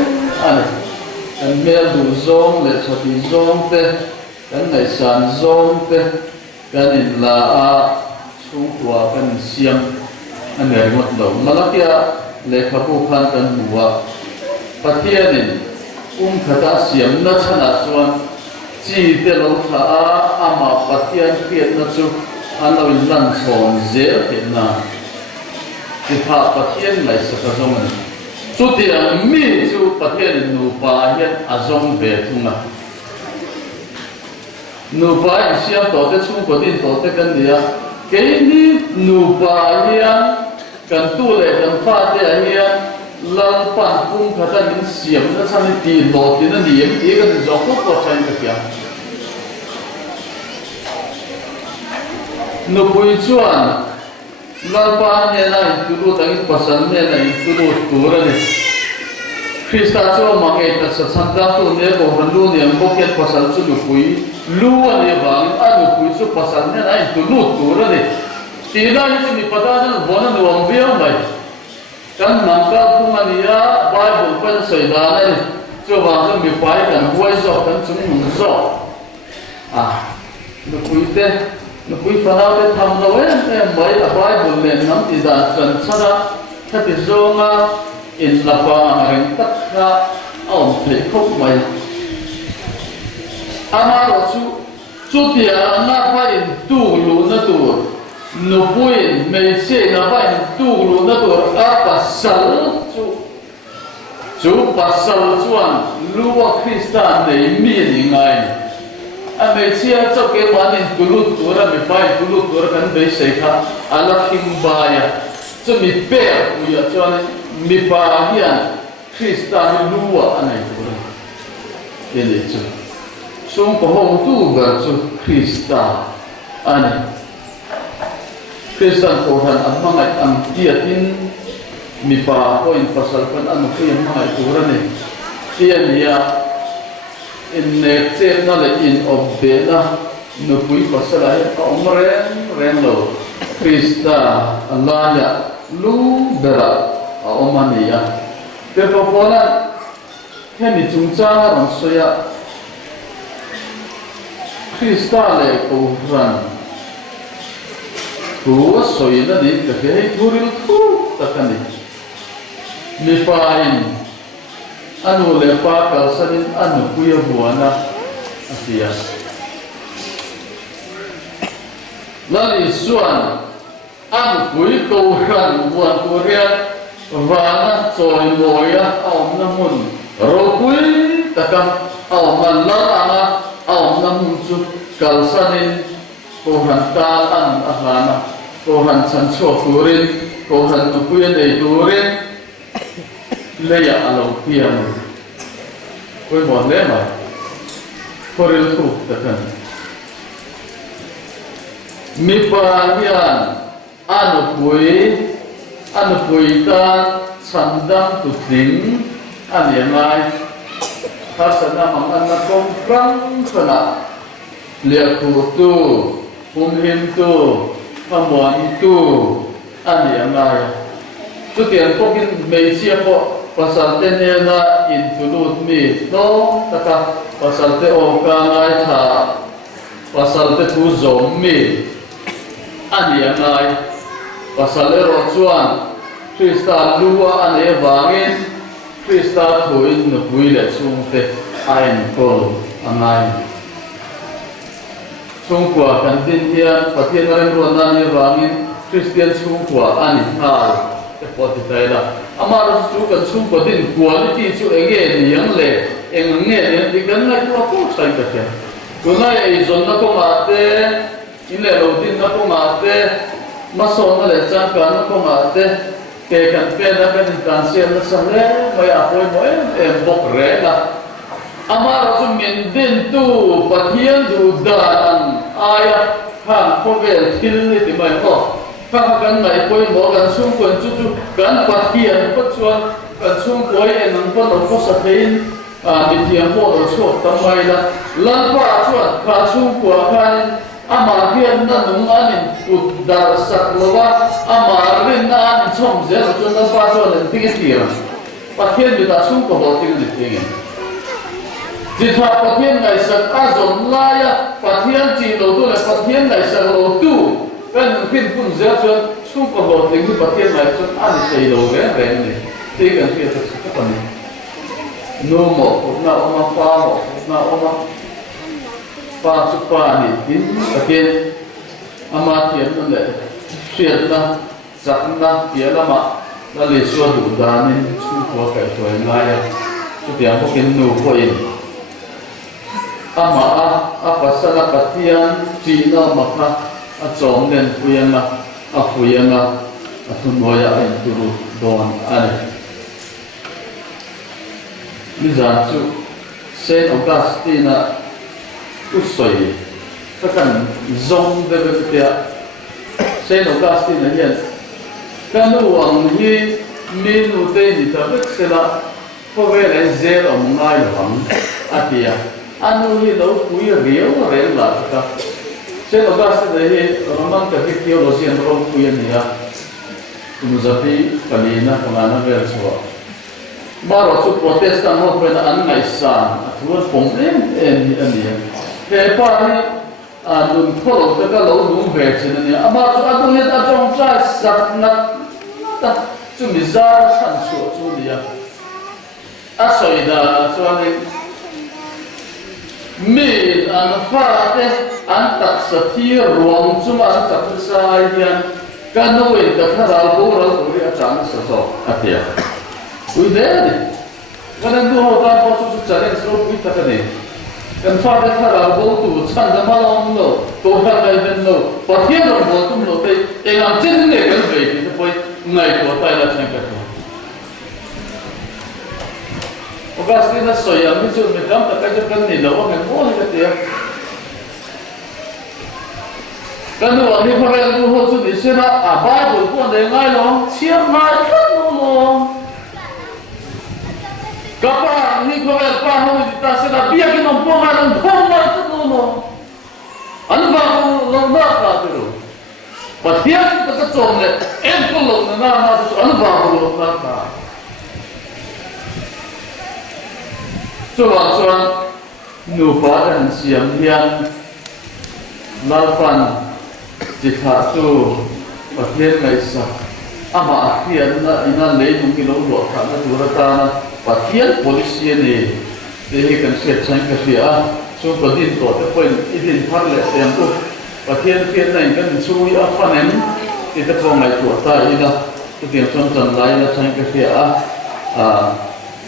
ale kan mel du zong le chati zong te kan nai san zong te kan in la a chung kwa kan siam an remote lo malakia le khapu khan kan buwa pathianin khata siam na chana chuan chi te lo tha a ama pathian khiat na chu an lo in lan chon zel te na ti pha pathian lai saka zong ni chu ti ang mi chu pathian nu pa hian a zong ve thunga nu pa in siam to te chung ko din to te kan dia ke ni nu pa hian kan tu le kan fa te hian lan pan pung khata min siam na chani ti lo ti na ni em ti kan zo ko chain ka kya no pui chuan lan pa ne na tu lu tang pasan ne na tu lu tu ra ni Krista chu ma nge ta sa san ta tu ne ko ran lu ne ko ket pasan chu lu pui lu ani bang a lu pui chu pasan ne na tu lu tu ra ni ti na ni mi pada na bona no ang bia mai kan nam ka kumania Bible pen sai da ne chu wa chu mi pai kan huai zo kan chung mung zo lu pui te lu pui fa na te tham lo en mai a Bible le nam ti da chan chara tha ti zonga in la pa reng tak ka om thei khop mai ama ro chu tia na pa in tu lu na tu no puin me se na ba in tu lu na tu a pasal chu pasal chuan luwa Krista nei mi ni ngai a me chia cho ke wan in tulu tura me pai tulu tura kan be se kha ala khim ba ya chu mi pe u ya chuan mi pa hian Krista ni luwa anai tura ke le chu sum ko hom tu ga chu Krista anai Krista ko han ammangai am tiatin mi pa ko in pasal kan anu ke ammangai tura ne tian ya in ne che na le in obbe na no pui pasala he ren lo Krista Allah lu dara omania pe popona hemi chung cha ron soya Krista le ko ran ku soi na di ka ke thuril thu ta kani mi pain anu le pa ka sanin anu kuya buana asia lali suan anu kui ko ran buan ko rian vana choi moya aum na mun ro kui takam aum man la anga aum na mun chu kal sanin ko han ta an ahana ko han chan cho turin ko han tu kuya dei turin leya alo pian koi bon le ma koril thu takan mi pa hian anu pui ta chandang tu thing ani mai khasana mang an na kong prang khana lia khu tu hum him tu hamwan tu ani mai chu tian pokin mei sia po pasal te ne na in tulut mi no taka pasal te o ka ngai tha pasal te tu zom mi ani ngai pasal ero chuan Krista lua ane wangin Krista thuin na puile chung te ain kol angai chung kwa kan din hian pathian ren ron ani wangin Christian chung kwa ani hal te poti taila amara chu kan chung ko din quality chu enge niang le enge ne dikan na ko fu sai ta ke kunai ei zon na ko ma te ile lo din na ko ma te mason na le chan ka na ko ma te ke kan pe na kan kan sian na sa le mai apoi mo bok re la amara chu min din tu pathian du dan aya han ko vel thil ni ti mai ho kan mai poi mo kan sung kon chu chu kan pathian ko chuan kan sung poi en ang ko no ko sa thein mi thiam mo ro chu tam mai la lan pa chuan ka sung kwa kan ama hian na nung anin ut dar sak lowa ama rin na an chom je chu na pa chuan en ti ti pathian mi ta sung ko bo ti ni ti chỉ thà pathian ngày sạc azon laya pathian chỉ đầu tu là pathian ngày sạc đầu tu cái phim phun ra cho xung quanh bộ tình của pathian này cho anh thấy đầu cái này thì cái kia thật sự phần nô một na oma pa một na oma pa chụp pa này tin pathian ama thiền nó lại xuyên na sạc na kia là mà là lịch sử đủ đa nên xung quanh cái tuổi này cho tiếng có cái nô coi ama pasala patian china makha a chom nen puyanga a puyanga a thunoya in turu don ane mizan chu Saint Augustine usoi takan zong de betia Saint Augustine hian kanu ang hi minu te ni ta sela ko vele zel om ngai wang atia anu hi lo pui riau rel la ka se lo gas de hi roman ka theologian ro pui ni ya kunuzati kalina kana vel so maro chu protestant ho pe an ngai san athuan pom en ani he pa ni adun kholo ta ka lo nu ve chen ni ama chu adun ne ta chong cha sak na ta chu mi za chan so chu ni ya a soida so ni min an faate an taksati ruang chuma an taksai hian kanoi ka thara bo ro ri a chang sa so atia ui de ni kana du ho ta po chu chare so ui ta kane kan faate thara bo tu chan da ma long no to ha dai den no pa hian ro bo tum no te e am chen ne kan ve ki poi ngai ko tai la chen ka Augustine soya mi chu mi kam ta ka kan ni lo ngan mo ni ka te kan wa ni phare lu ho chu ni se na a bible ko de ngai lo chiam ngai kan no lo ka pa ni ko ver pa ho ni ta se na bia ki no po ma no po ma kan no lo an va ko lo na ka tu pa hian ta ka chom le en ko lo na na chu an va ko lo na ka chuan nu pa an siam hian lalpan chi kha chu pathian ngai sa ama hian na ina leilung ki lo lo kha na turata na pathian policy ni te hi kan se chang ka ria chu padin to te point idin phar le tem tu pathian phian nei kan chui a fanen ti te phong ngai tu ta ina tu tiang chon chan lai na chang ka ria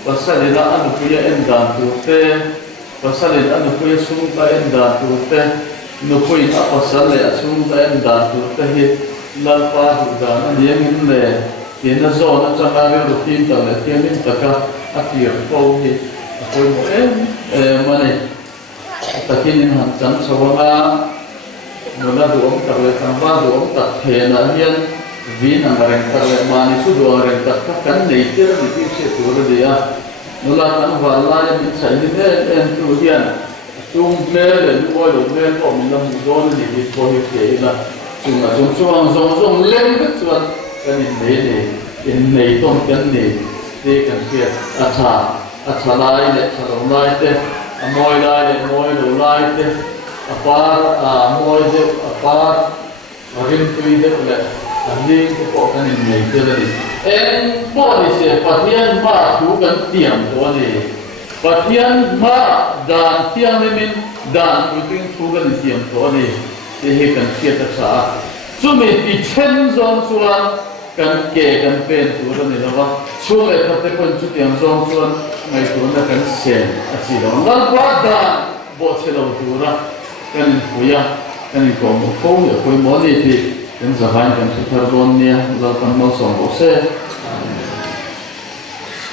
pasalina anu puya endan tu te pasalin anu puya sung ta endan tu te no pui a pasal le sung ta endan tu te hi lalpa hu da na liang in le ina zo na changa re ru tim ta le tiamin taka atir fo hi poi mo mane takin in han chan chawanga mona du om ta le tang ba du om ta the na hian vin ang reng ta le mani su do reng ta kan nei te ni ti se tu re dia nula kan wa la ya mi chai ni ne en tu hian tung le le nu oi lo le ko mi lam do ni ni ko hi ke ila chung a chung chuang zong lem ke chuan kan in nei tom kan nei te kan ke a cha lai le cha lo lai te a moi lai le moi lo lai te a par a moi de a par a rin tui de le ani ko kan in nei te le en po ni se pathian ma thu kan tiam to ni pathian ma dan tiam min dan uting thu kan tiam to ni te he kan kia ta sa chumi ti chen zong chuan kan ke kan pen tu ro ni lawa chume ta te kon chu tiang zong chuan ngai tu na kan sen a chi lo ngal pa da bo che lo tu ra kan fuya kan ko mo fo ya ko mo ni ti kan za han kan chu thar don nia la kan mo song bo se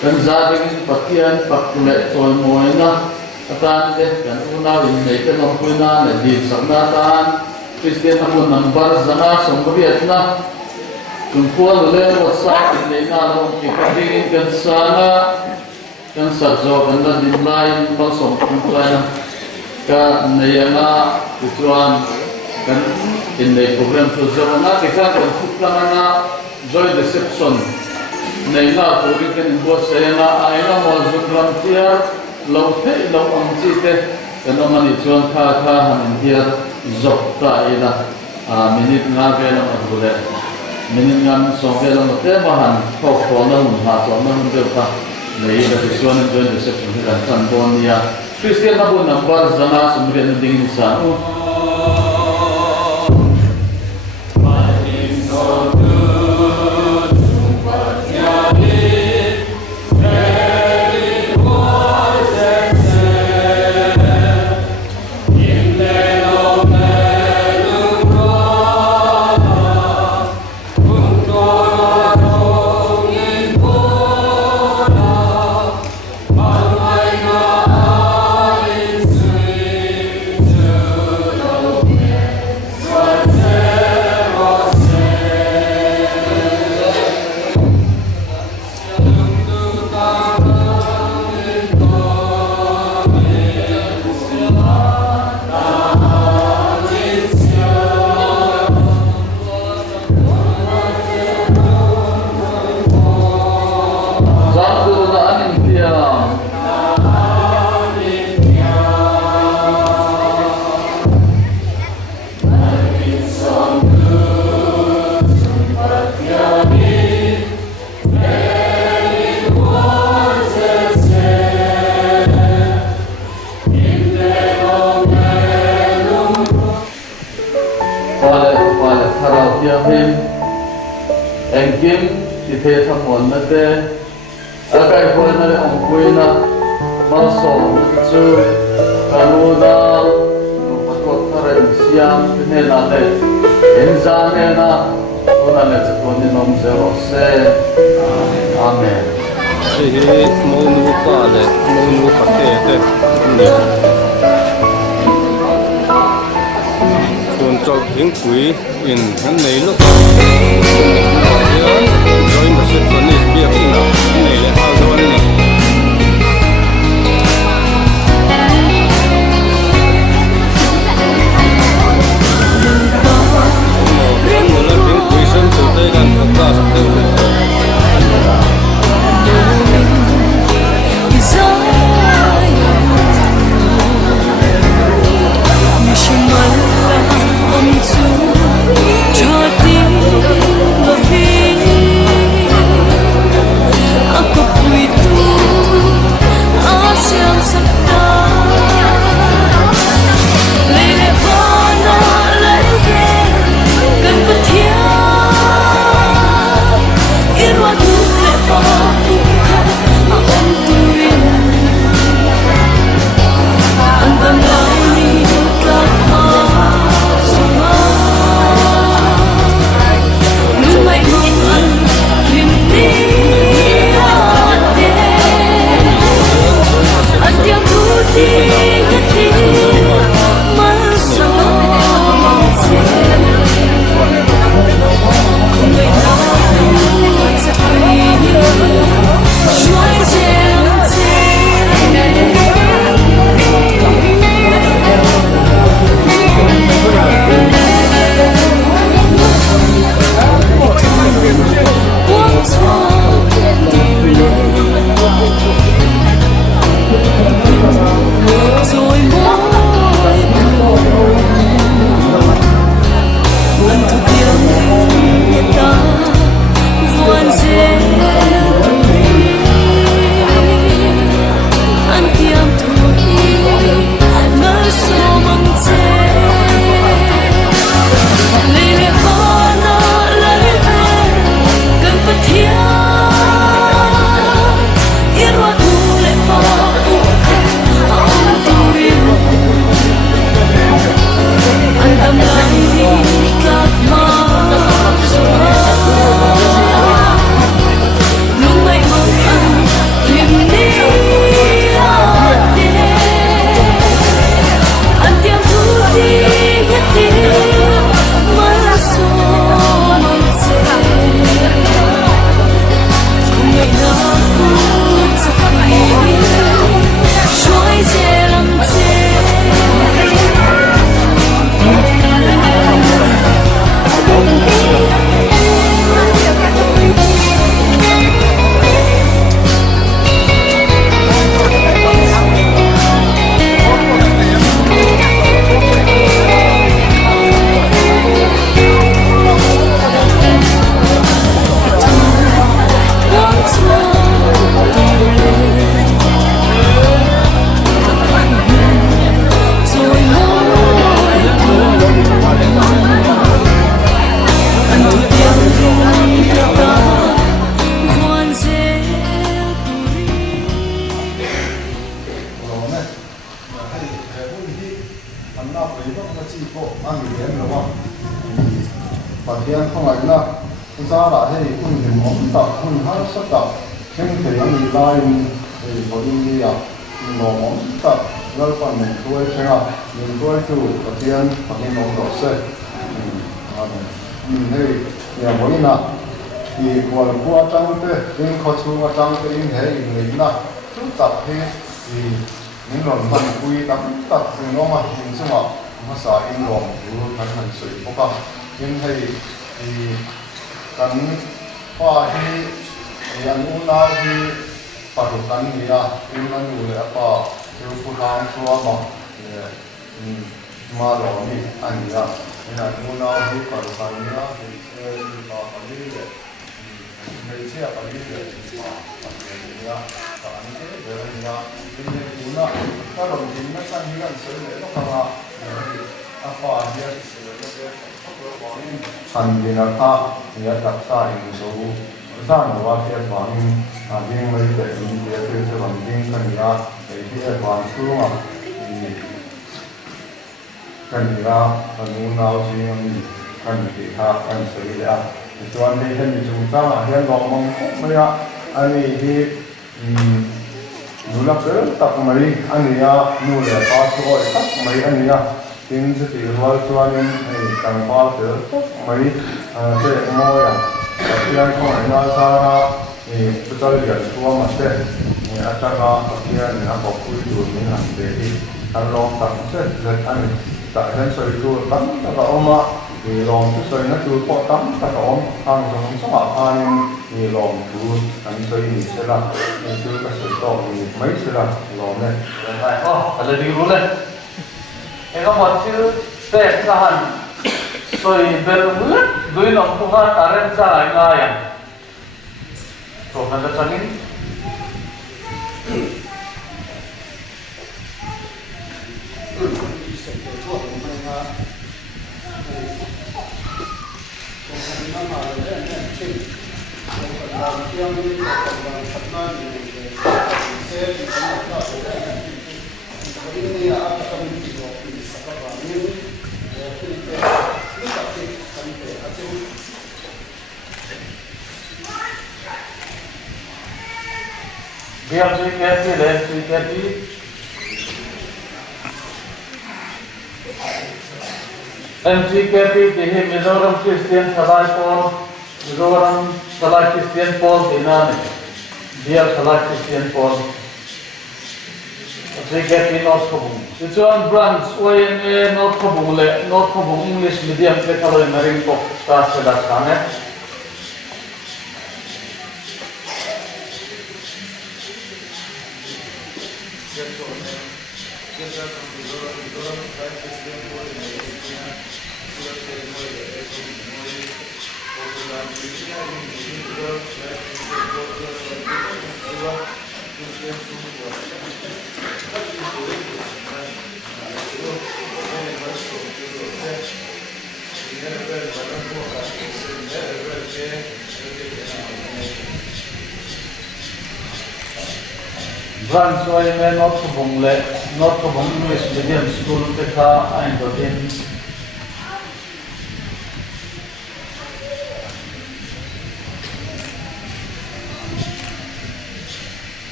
kan za ding pathian pak le choi moi na atan de kan una win nei kan no puina ne di sakna tan Christian amun number zana somriat na kumpuan le wasa nei na lo ki kading kan sana kan sajo kan da din lain kan som kumpuan ka neyana kutuan kan in nei program so zona ke ka kan kuplana joy deception nei na to ri kan bo sayana aina mo zukram tia lo the lo ang chi te kan mani chuan kha hanin hier zok ta ina minute nga ve na bule minute ngam so ve na te mahan ko na mun ha so na mun de ta nei da chuan joy deception kan tan bon nia Christian abu number zana sumrian ding sa engkim ti the thamon na te akai phoi na le ong pui na ma so chu kanuna no patot thare siam ne na te enzane na ona le chu ni nom zero se amen hi mo nu pa le mo nu pa te ni chok thing pui in han nei lo join the receptionist be a na nei le ha don ni no la thing pui san tu te kan ka sa te Desire Biar suy kẹt đi lên suy kẹt đi MCKP thì Mizoram Christian Salai Paul, Mizoram Salai Christian Paul thì na Dear Salai Christian Paul. MCKP North Kabung. Chuan branch ONA North Kabung le North Kabung English medium ke kalau mering kok ta sedas kane. Branch ONA North Kabung le North Kabung English medium school ke ka ain do din.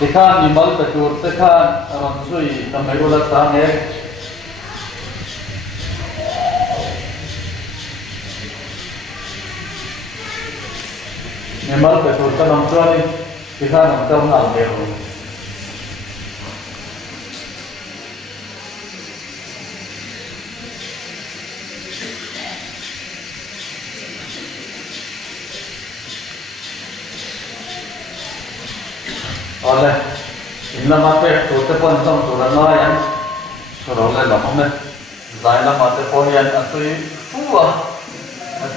Tekhan nimal betul tekhan ramsui kami ulat tange. Nimal betul kan ramsui tekhan ramsui nalge. Oleh, inilah mata tutup pun turan lain, soroleh lama ni, lainlah mata pohon atui tua,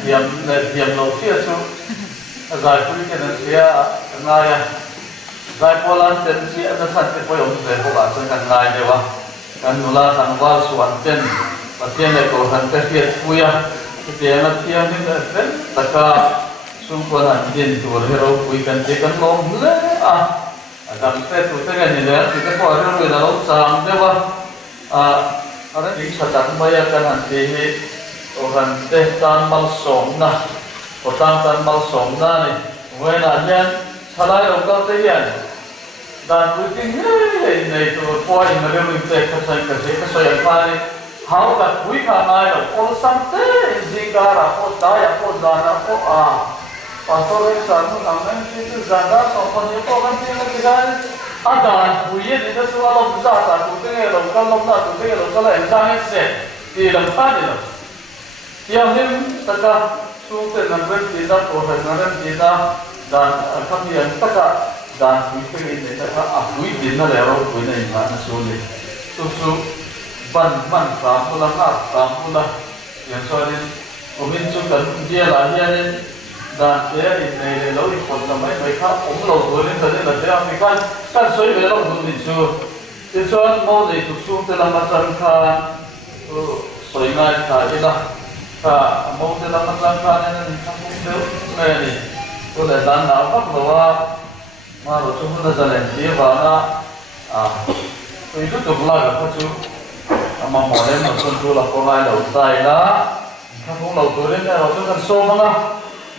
diam lautia tu, zai pun kena sia naya, zai polan tensi ada satu poyon sekolah dengan naya dewa, kan nula tanwal suanten, patian ekoran tersiat puya, patian tiang ni kan, taka sumpuan anjing tu hero puikan tekan lom le Adam saya tu saya ni dah kita kau orang kita lalu sam dewa orang ini sadar maya kan nanti orang teh tan mal som na orang tan mal som na ni wena jan salai orang kau tian dan mungkin ni tu poin mereka teh kasih yang paling hau kat kui kan ayah orang sampai zikara orang daya orang dana orang pastor yang satu namanya itu zada soalnya kau kan tinggal di sana ada buaya di sana soal besar satu tinggal lokal yang sangat set di dalam itu yang ini tegak suatu negara kita negara kita dan kami yang tegak dan buaya ini tegak buaya di sana lewat buaya ini mana sulit susu ban kampula yang soalnya meminculkan dia lahirnya dan dia ini lalu ikut namanya mereka lalu tadi lah mereka kan soal belum itu mau itu dalam macam soal naik tadi lah mau dalam macam ini kampung ini boleh dan apa bahwa malu cuma jalan dia mana itu tu belah apa tu ama modern macam tu lah orang lalu tay lah kampung lalu ini lalu kan semua lah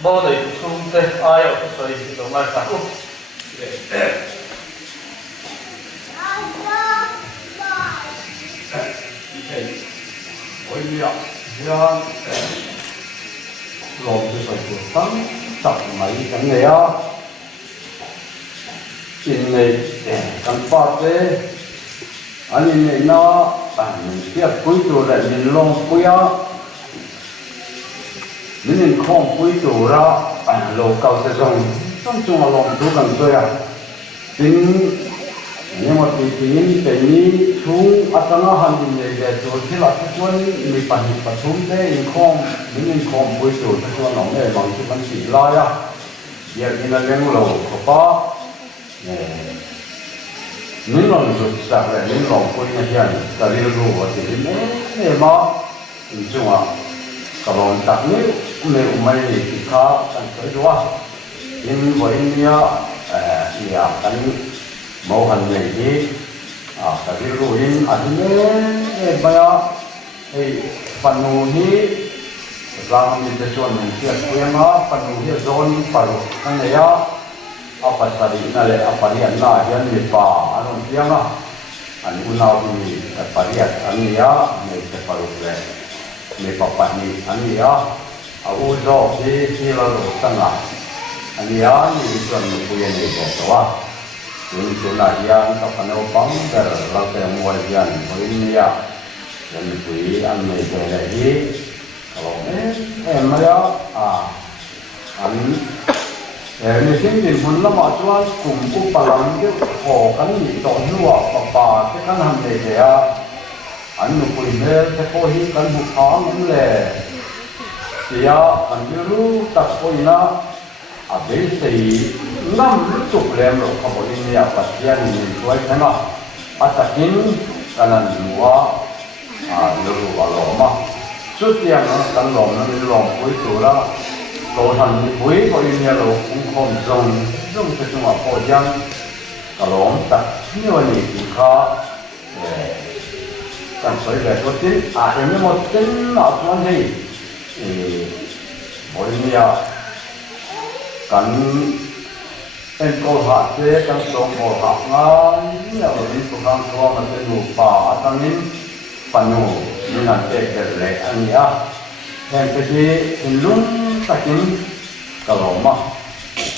bao đầy xung tê ai ở cái sợi thì đồng lai cả luôn ôi nhở nhở lột cái sợi của thắng chặt mấy cái này á in này căn phát thế anh này nó mình tiếp cuối tuần là mình long cuối á mình không quý chủ ra lô cao sẽ dùng trong chung là lòng chú cần tôi tính nhưng mà thì cái ní chú ở trong hành trình này để cho khi là cái chuyện mình phải chúng thế mình không quý chủ cho cho lòng này bằng cái vấn đề lo giờ thì là những lô có mình lòng chủ sạc lại mình lòng quý nhà hiện tại vì lô thì mình mà chung kalau tak ni, umai kita kan kedua, ini bolehnya ia kan mau handai ni, tapi ruin adanya bayar penuhi zaman kita cuan mesti punya penuhi zon paru, kan ya apa tadi nale apa dia na dia ni pa, anu dia na, anu unau ni apa dia, anu ya ni paru le. มีปปัตนีอันนี้เอาอุจจาที่เราดูตั้งอันนี้นี่ส่วนผู้ยังไม่บอกว่าถึงจุดนั้นยังกับพนักงานแต่เราแต่มวยยังคนนี้ยังคุยอันไม่เป็นไรkalau mereka an ni sing tin pun lama chuan kumpu palang ke ho kan ni to nuwa papa te kan han le ke an nu pui me te ko hi kan bu khang le sia an ru tak ko ina a be sei nam tu lem ro ka bo ni ya patian ni tuai kana atakin kanan nuwa lu wa lo ma chút tiền nó đang lỏng nó bị lỏng cuối chỗ đó cầu thành cuối có những nhà lỗ cũng không dùng cái chung vào cổ giang cả lỏng đặt nhiều nhiều thì khó cần phải về có tính em một tính nào cũng gì mỗi nhà cần em câu hạt thế cần sống cổ hạt ngay là ở những công thua mà tên ngủ bà tăng nín panu dengan terlek ania dan jadi ilmu takin kalau mah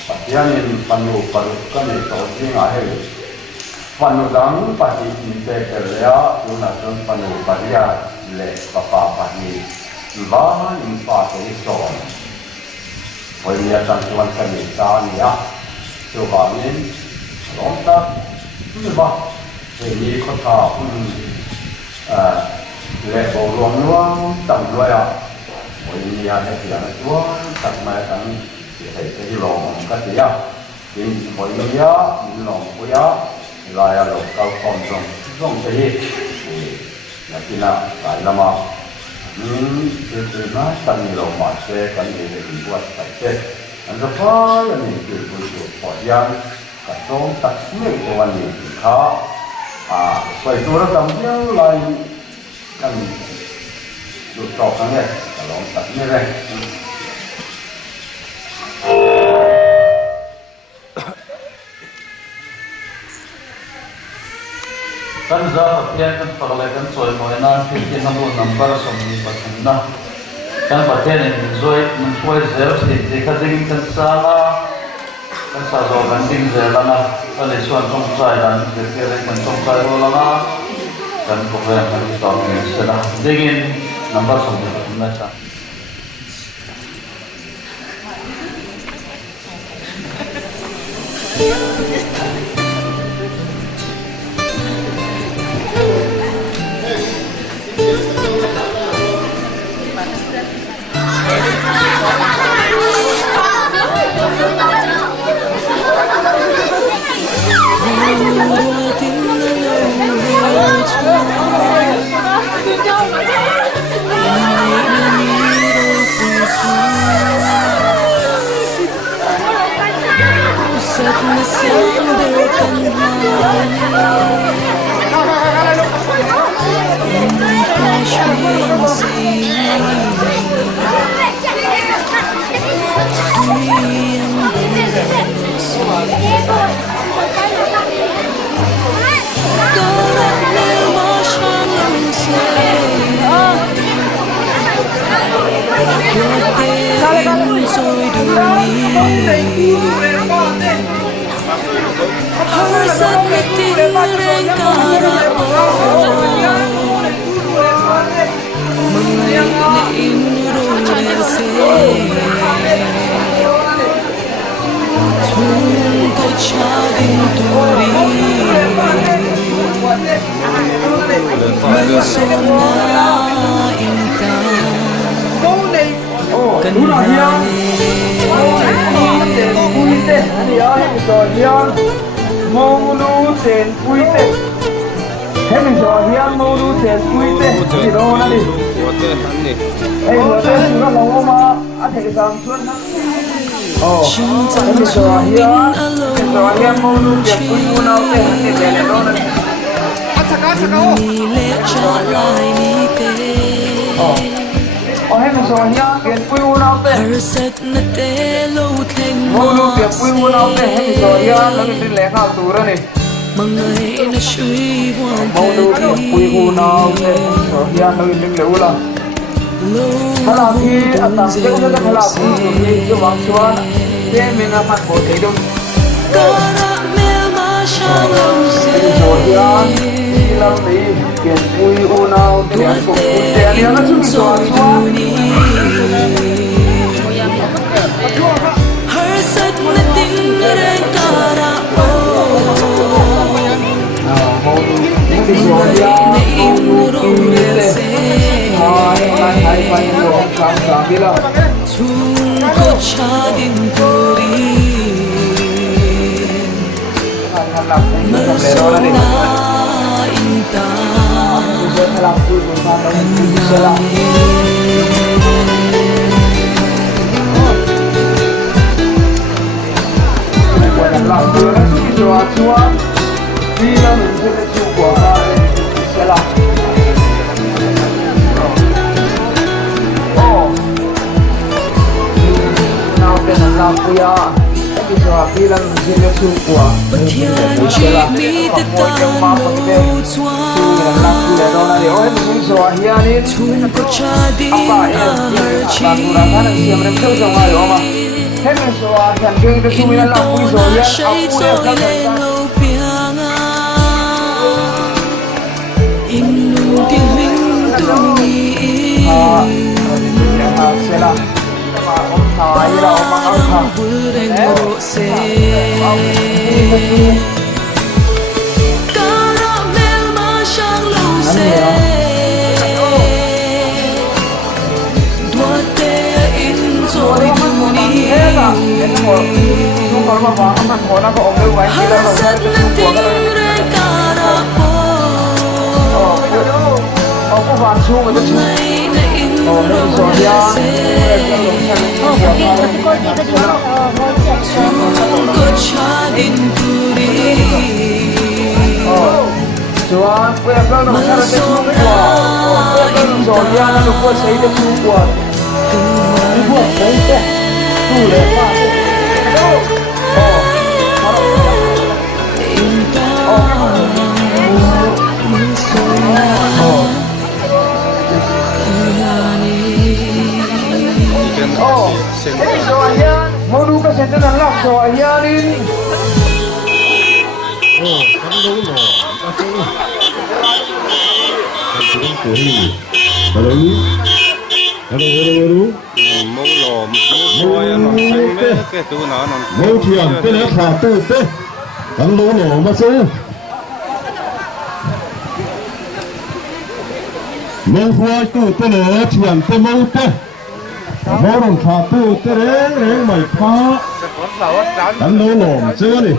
pasian panu parukan itu sing ahel panu dang pasti terlek guna panu paria le papa pani bahan impa itu Pemilihan tuan kami tanya coba ini lontar ini bah ini kota lệ bộ luồng luôn tầm đuôi mỗi nhà này thì là chúa tầm mai tầm thì thấy cái lòng cái gì thì mỗi nhà lòng của nhà là lòng cao phong trong cái gì là khi nào tại là mà từ nói tầm lòng mà sẽ cần gì để mình quay phải thế anh ta phải là mình từ từ bỏ gian cả trong tất nhiên của anh thì khó vậy tôi đã tầm nhớ lại kan được trọc cái này cả lòng tận như này kan za pathian kan parle kan choi moi na tin na bu number som ni pathin na kan pathian ni zoi mun choi zer si te kha ding kan sa na kan sa zo kan ding zer la na kan le chuan trong sai dan te te le kan trong sai ro la na kan program kan to ni se na dingin number som ni pathin na sa Kalau di atas dia udah kalau di juang juang dia mengamat boleh itu. Kemudian film ini kian pui unau dia kemudian dia kan cuma juang juang. Kuya, bisa bilang jenis suku. Bertiada mi tetangga laku dan orang dia orang ini soalnya ni apa ya? Lakukan yang mereka sama ada apa? Hanya soalnya kita semua laku soalnya aku yang kan. Selah. Ayah orang angkat. Aku bantu itu. Jual kue kalau cara semua, soalnya kalau kue saya itu semua, ibu saya tu lepas. Oh, soalnya mau duka senten anak soalnya ini. Oh, kan dulu. Halo. Mau lòm, mau coi nó xanh mấy cái tụ nó Mau thiền cái này khả tư thế. Kan dulu masih. Mau hoa tu thế này thiền thế mau thế. Mau đồng khả tư thế đấy mày phá. Kan dulu chưa đi.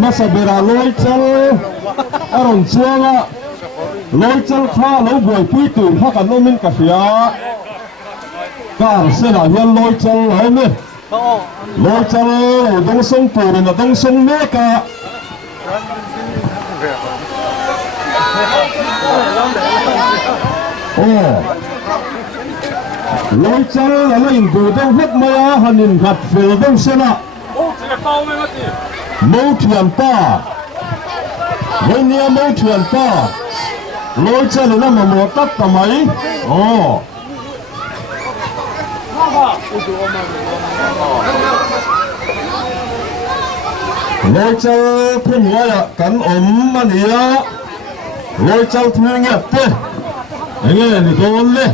Masa bera loi chal aron chuanga loi chal kha lo boi pui tu kha kan no min ka fia kar se na hian loi chal lo me loi chal dong song pu na dong song me ka lối chal là in bù đông hết maya hanin gạt phèo đông sena mâu thiền pa với nia mâu thiền pa lối chal là mà mua tắt tầm ấy lối chal phun hoa cắn ốm mà nia lối chal thu nhật thế nghe này con lên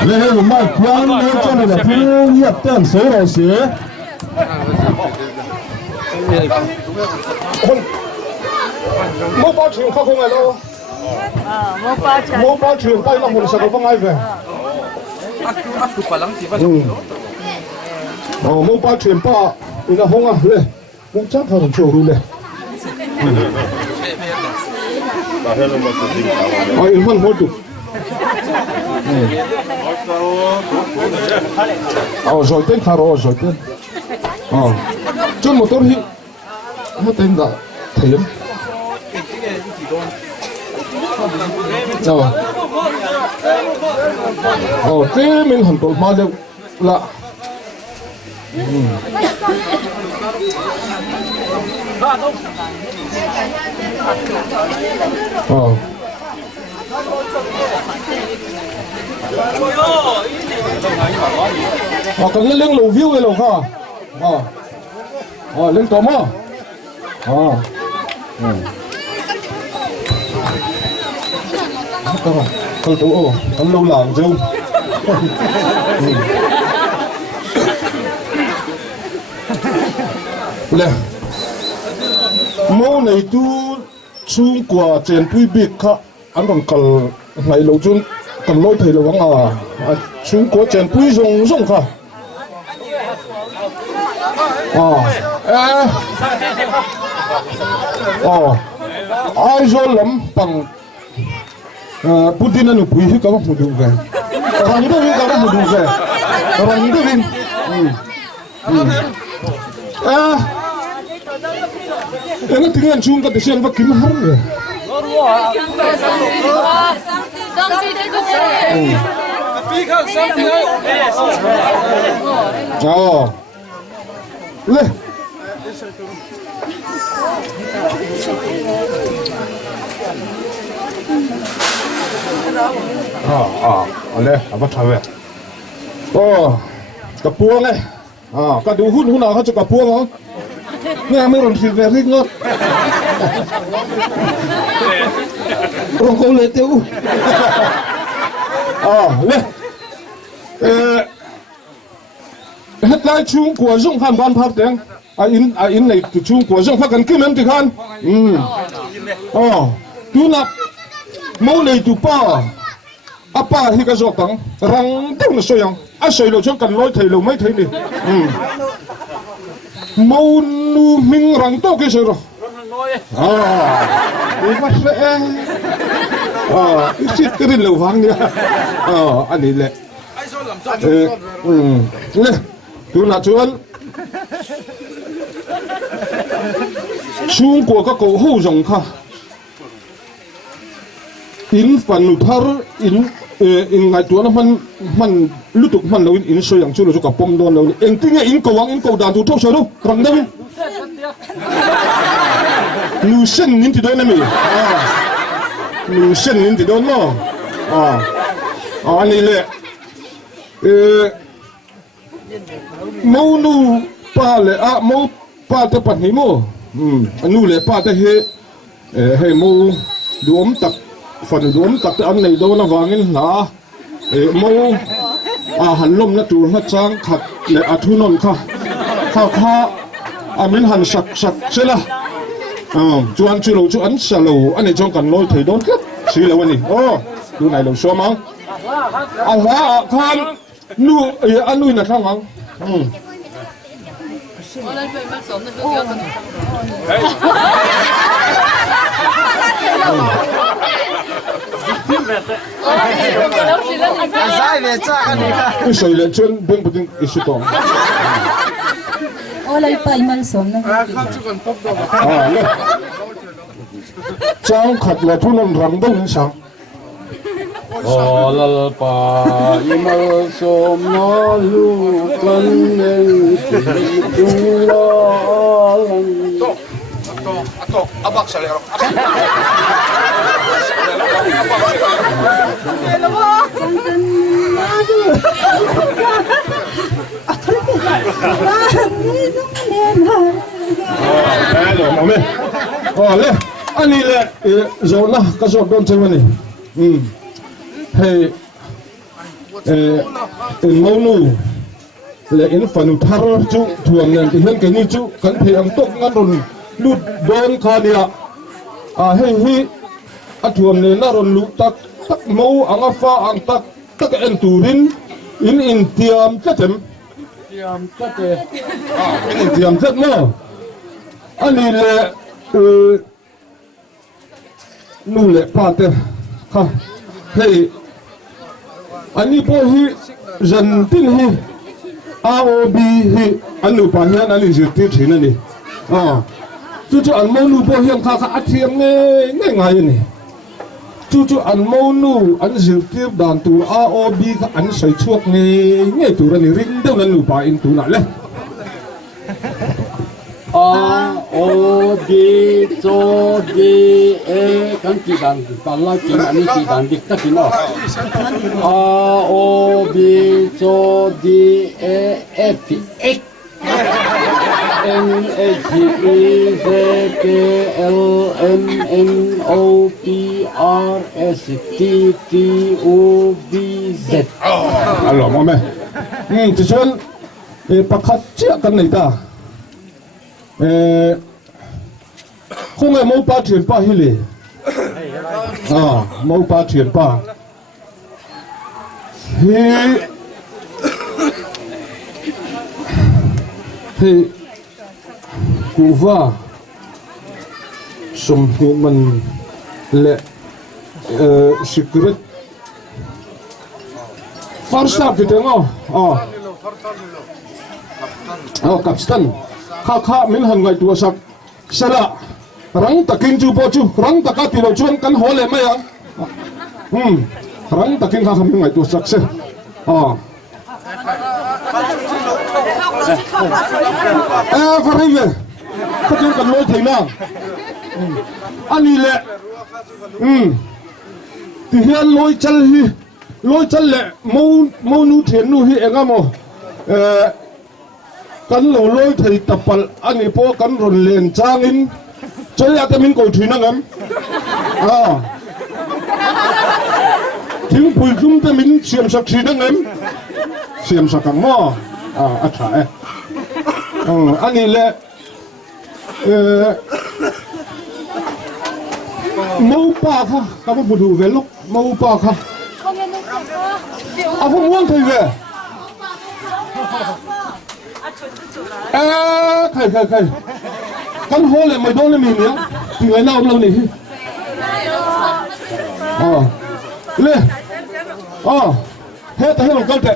Lê Hữu Mai Quang nói cho này là thứ nhập tên số đầu xế. Mô bao trường không ai đâu. Mô bao trường tay là một sẽ có phong ai về. Mô bao trường pa, thì là không à lê. Mô chắc là đồng chỗ luôn lê. Ilman hotu. Rồi tên tharo rồi tên. Chun motor hi. Nó tên là Thiểm. Đâu? thế mình hẳn tổ mà được là còn cái lưng lù view cái lù kha lưng tôm á con tủ con lâu làng chung nè mô này tu chung quả chèn pui bịt khá anh còn cần ngày lâu chung cần lôi thầy lâu vắng chung quả chèn pui rong rong khá ai rồi lắm bằng Putin anu pui ka ba mudu ga orang itu ka ba mudu ga orang itu bin ini tinggal chung ka desian ba kim har ya le ole apa tahu kapuang kadu hun aku cakap kapuang ni kami orang silveri ngot orang kau lihat tu le headline chung của Dung Phan ban phát tiếng in này chung của Dung phát cần kim em thì khan tu nạp mau này tu pa apa hi ka zo tang rang ding so yang a soi lo chong kan loi thei lo mai thei ni mau nu ming rang to ke so ro ni ma se sit cái lo wang ni anh đi le le tu na chuan chung của các cổ hậu rồng kha in phần thar in ngày tuổi nó man lúc tục man lâu in soi yang chu lo chu ka pom don lâu en tinga in ko wang in ko dan tu thok so đâu rang đâu nu sen nin ti do na mi nu sen nin ti do no anh đi le mau nu pa le mau pa te pat ni mo nu le pa te he mau duom tak phần duom tak te an nei do na wangin na mau han lom na tur na chang khat le athunon kha amin han sak chela chuan chu lo chu an salo ani chong kan loi thei don khat si lo ani du nai lo so mang khan nu anui na thang mang cái sợi lợn chân bên bên cái sợi tôm. Olay pa imal som na. Trang khát là thu năm răng đông sang. Olay pa imal som na lu kan neng tung la lang. Ato, abak salero. Le, ani le zona ka zo don chemani. Hey, ngonu le in fanu thar chu thuang nan ti hen ke ni chu kan phe ang tok ngan ron lut don khania hi thuang ne na ron lu tak mau anga fa ang tak en turin in tiam chatem in tiam chat no ani le nu le pa te kha hey ani po hi jan tin hi AOB hi anu pa hian ani zirti thina ni chu an mo nu po hian kha athiam nge ngai ni chu an mo nu an zir tir dan tur AOB ka an sai chuak nge tur ani ring deuh nan nu pa in tu na le AOB cho di e kan ki dan pala ki ani ki dan dik ta ki no AOB cho di e f x NHEZKLMNOPRSTTUVZ alo mo me ti chuan pakhat chia kan nei ta không ai mau ba chuyện ba hi le mau ba chuyện ba thì cụ va sum hi man le secret first up thì tiếng capstan kha min han ngai tu sak sala rang takin chu po chu rang taka ti lo chuan kan hole mai rang takin kha min ngai tu sak se farai ve takin kan loi theina ani le ti hian loi chal le mo nu then nu hi engamo kan lo loi thei tapal ani po kan ron len changin choya ta min ko thina ngam thing pui zum ta min siam sak thina ngam siam sak mo a tha ani le mau pa kha ka bu du velok mau pa kha a fu muang thei ve khai kan hole mai dole mi ne ti ngai nào lâu này le he ta he lo kal te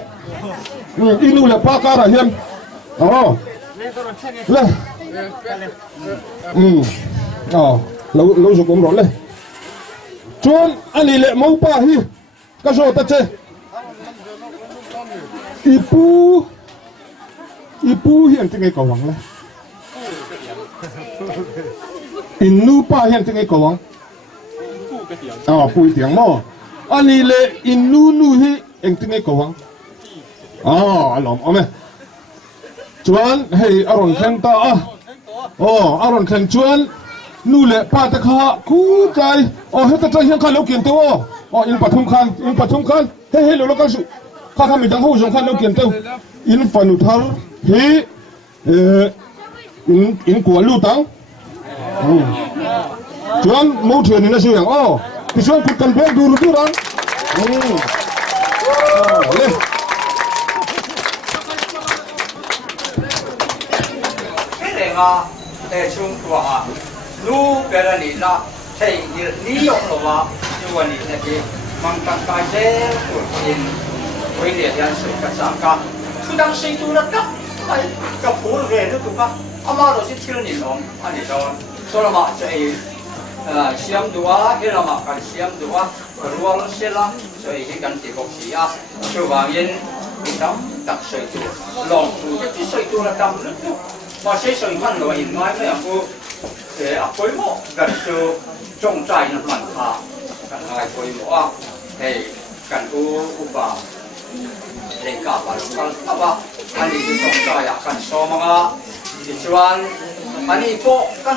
inu le pa ka ra hiam le lâu rồi cũng rõ lên chuan anh lệ mau pa hi cái số ta chơi ipu hiện trên cái cầu vắng này inu pa hiện trên cái cầu vắng pui tiếng mò anh lệ inu nu hi hiện trên cái cầu vắng lòng ông ấy chuan hey aron khen ta aron khen chuan nu le pa ta kha ku tai hết ta trai hian khan lo kian teu in pathum khan he lo ka su kha mi dang ho jong khan lo kian teu in panu thar he in ko lu tang chuan mo thuyền ni na su yang ki chuan ku kan bek du ru ran le chung tua nu bera ni la thei ni yok lo wa ni wa ni ne ke mang kan kai je in wei le yan sai ka sa ka thu dang sei tu la ka ai ka pu ve no tu ka ama ro si thil ni long ani don so la ma chai siam dua he la ma kan siam dua rual se la chai hi kan ti bok si a chu wang yin ni tam tak sei tu long tu ti sei tu la tam lu tu mà sẽ sử dụng lo in mai cái aku apoi mo kan tu trong trai na man ha kan ai apoi mo kan upa lengka pa kan apa ani tu trong trai kan so mga chuan ani po kan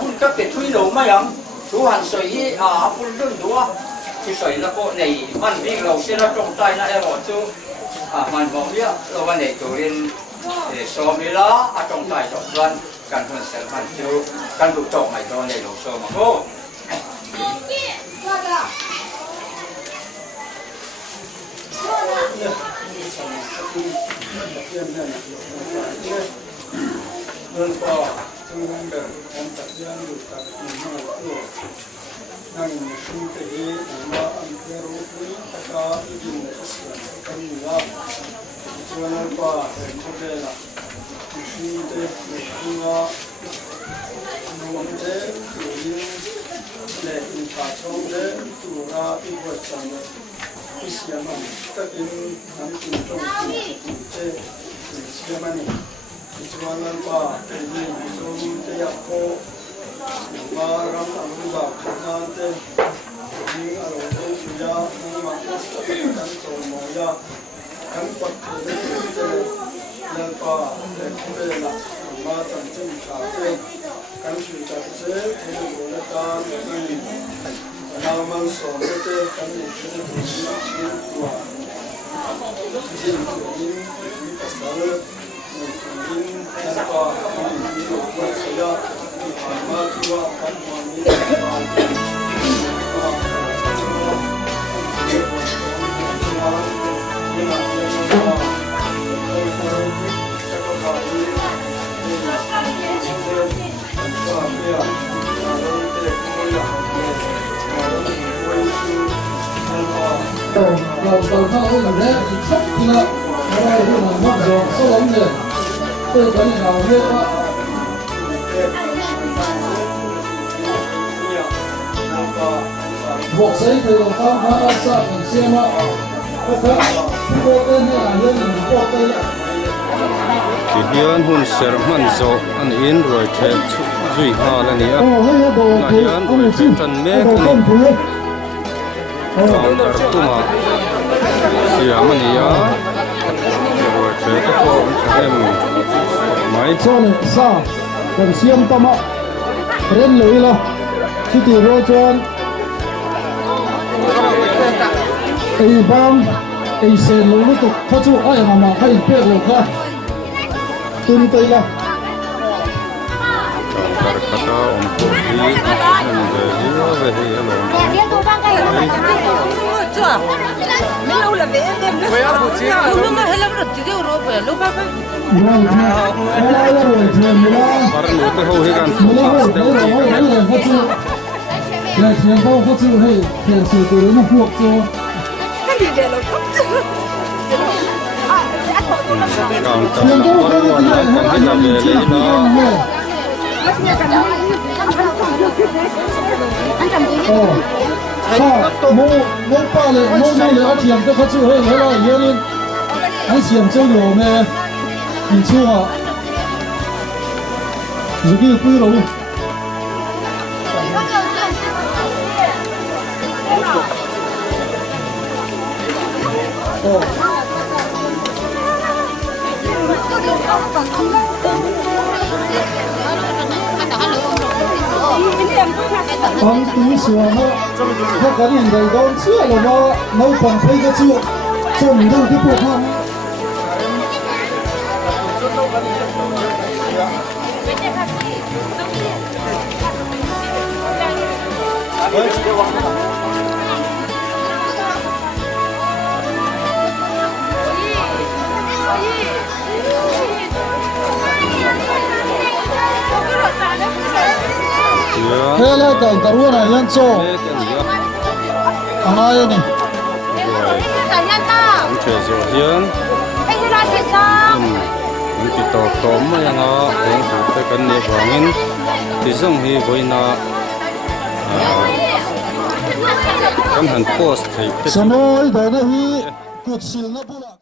hun ka pe thui lo ma yang tu han soi hi apul dun dua ki soi na ko nei man bi lo se na trong trai na ero chu man mo ya lo wa nei tu rin so mi la trong tai trong luan kan hun sel man chu kan du chok mai do nei lo so ma ko lệ in phá trong lệ tụ ra in vượt sang lệ in xiêm ăn các in nắm in trong in tê in xiêm ăn in chuan ăn ba cái gì in trong tê yak po mà ram ăn ra nan tê in ở đâu cũng ya nhưng mà cái cái ăn trong mồi ya ăn bát cái tê yan pa cái cái là mà chẳng chừng cả tê kan chu ta se thene gona ta ni na man so te kan ni thene ni chi wa ji ni ni ka sa le ni na pa ni ko sa ya ni ma tu wa kan ma ni đầu thao cái làm đấy sắp thì là đây là mất rồi số lắm rồi tôi có những nào biết đó buộc giấy từ đầu thao hóa ra sao mình xem ạ các cô tên là nhân mình cô tên thì hiền hun ser man zo an in rồi che duy ha là nia là hiền rồi che chân mẹ ni còn cả tuma siam nia rồi che cái cô em mai cho nên sao cần xiêm tâm ạ đến lưỡi là chỉ tiêu rồi cho ai bang ai xem lúc tục phát chu ai mà hay biết rồi cả tuân tay là còn cả kata untuk di về hi barang itu hau hi kan là chuyện bao phát chu hay hiện sự từ nó buộc cho còn tầm quan quan lại còn hết là về lấy đó mỗi ba này mỗi ngày là tiền cái phát chu hay là nhiều lên anh xiêm châu nhiều nè mình chua rồi cái quy rồi bằng túi sữa nó các cái này đầy đón chưa là nó nấu bằng thấy cái chưa cho mình đâu tiếp tục không thế là cảnh cả luôn này nhân cho ai này cũng chơi rồi hiền mình chỉ tàu tóm mà yang à những thứ cái này vangin thì giống hi với na kan han post thì Sanoy, dahil na hi, kutsil na pula.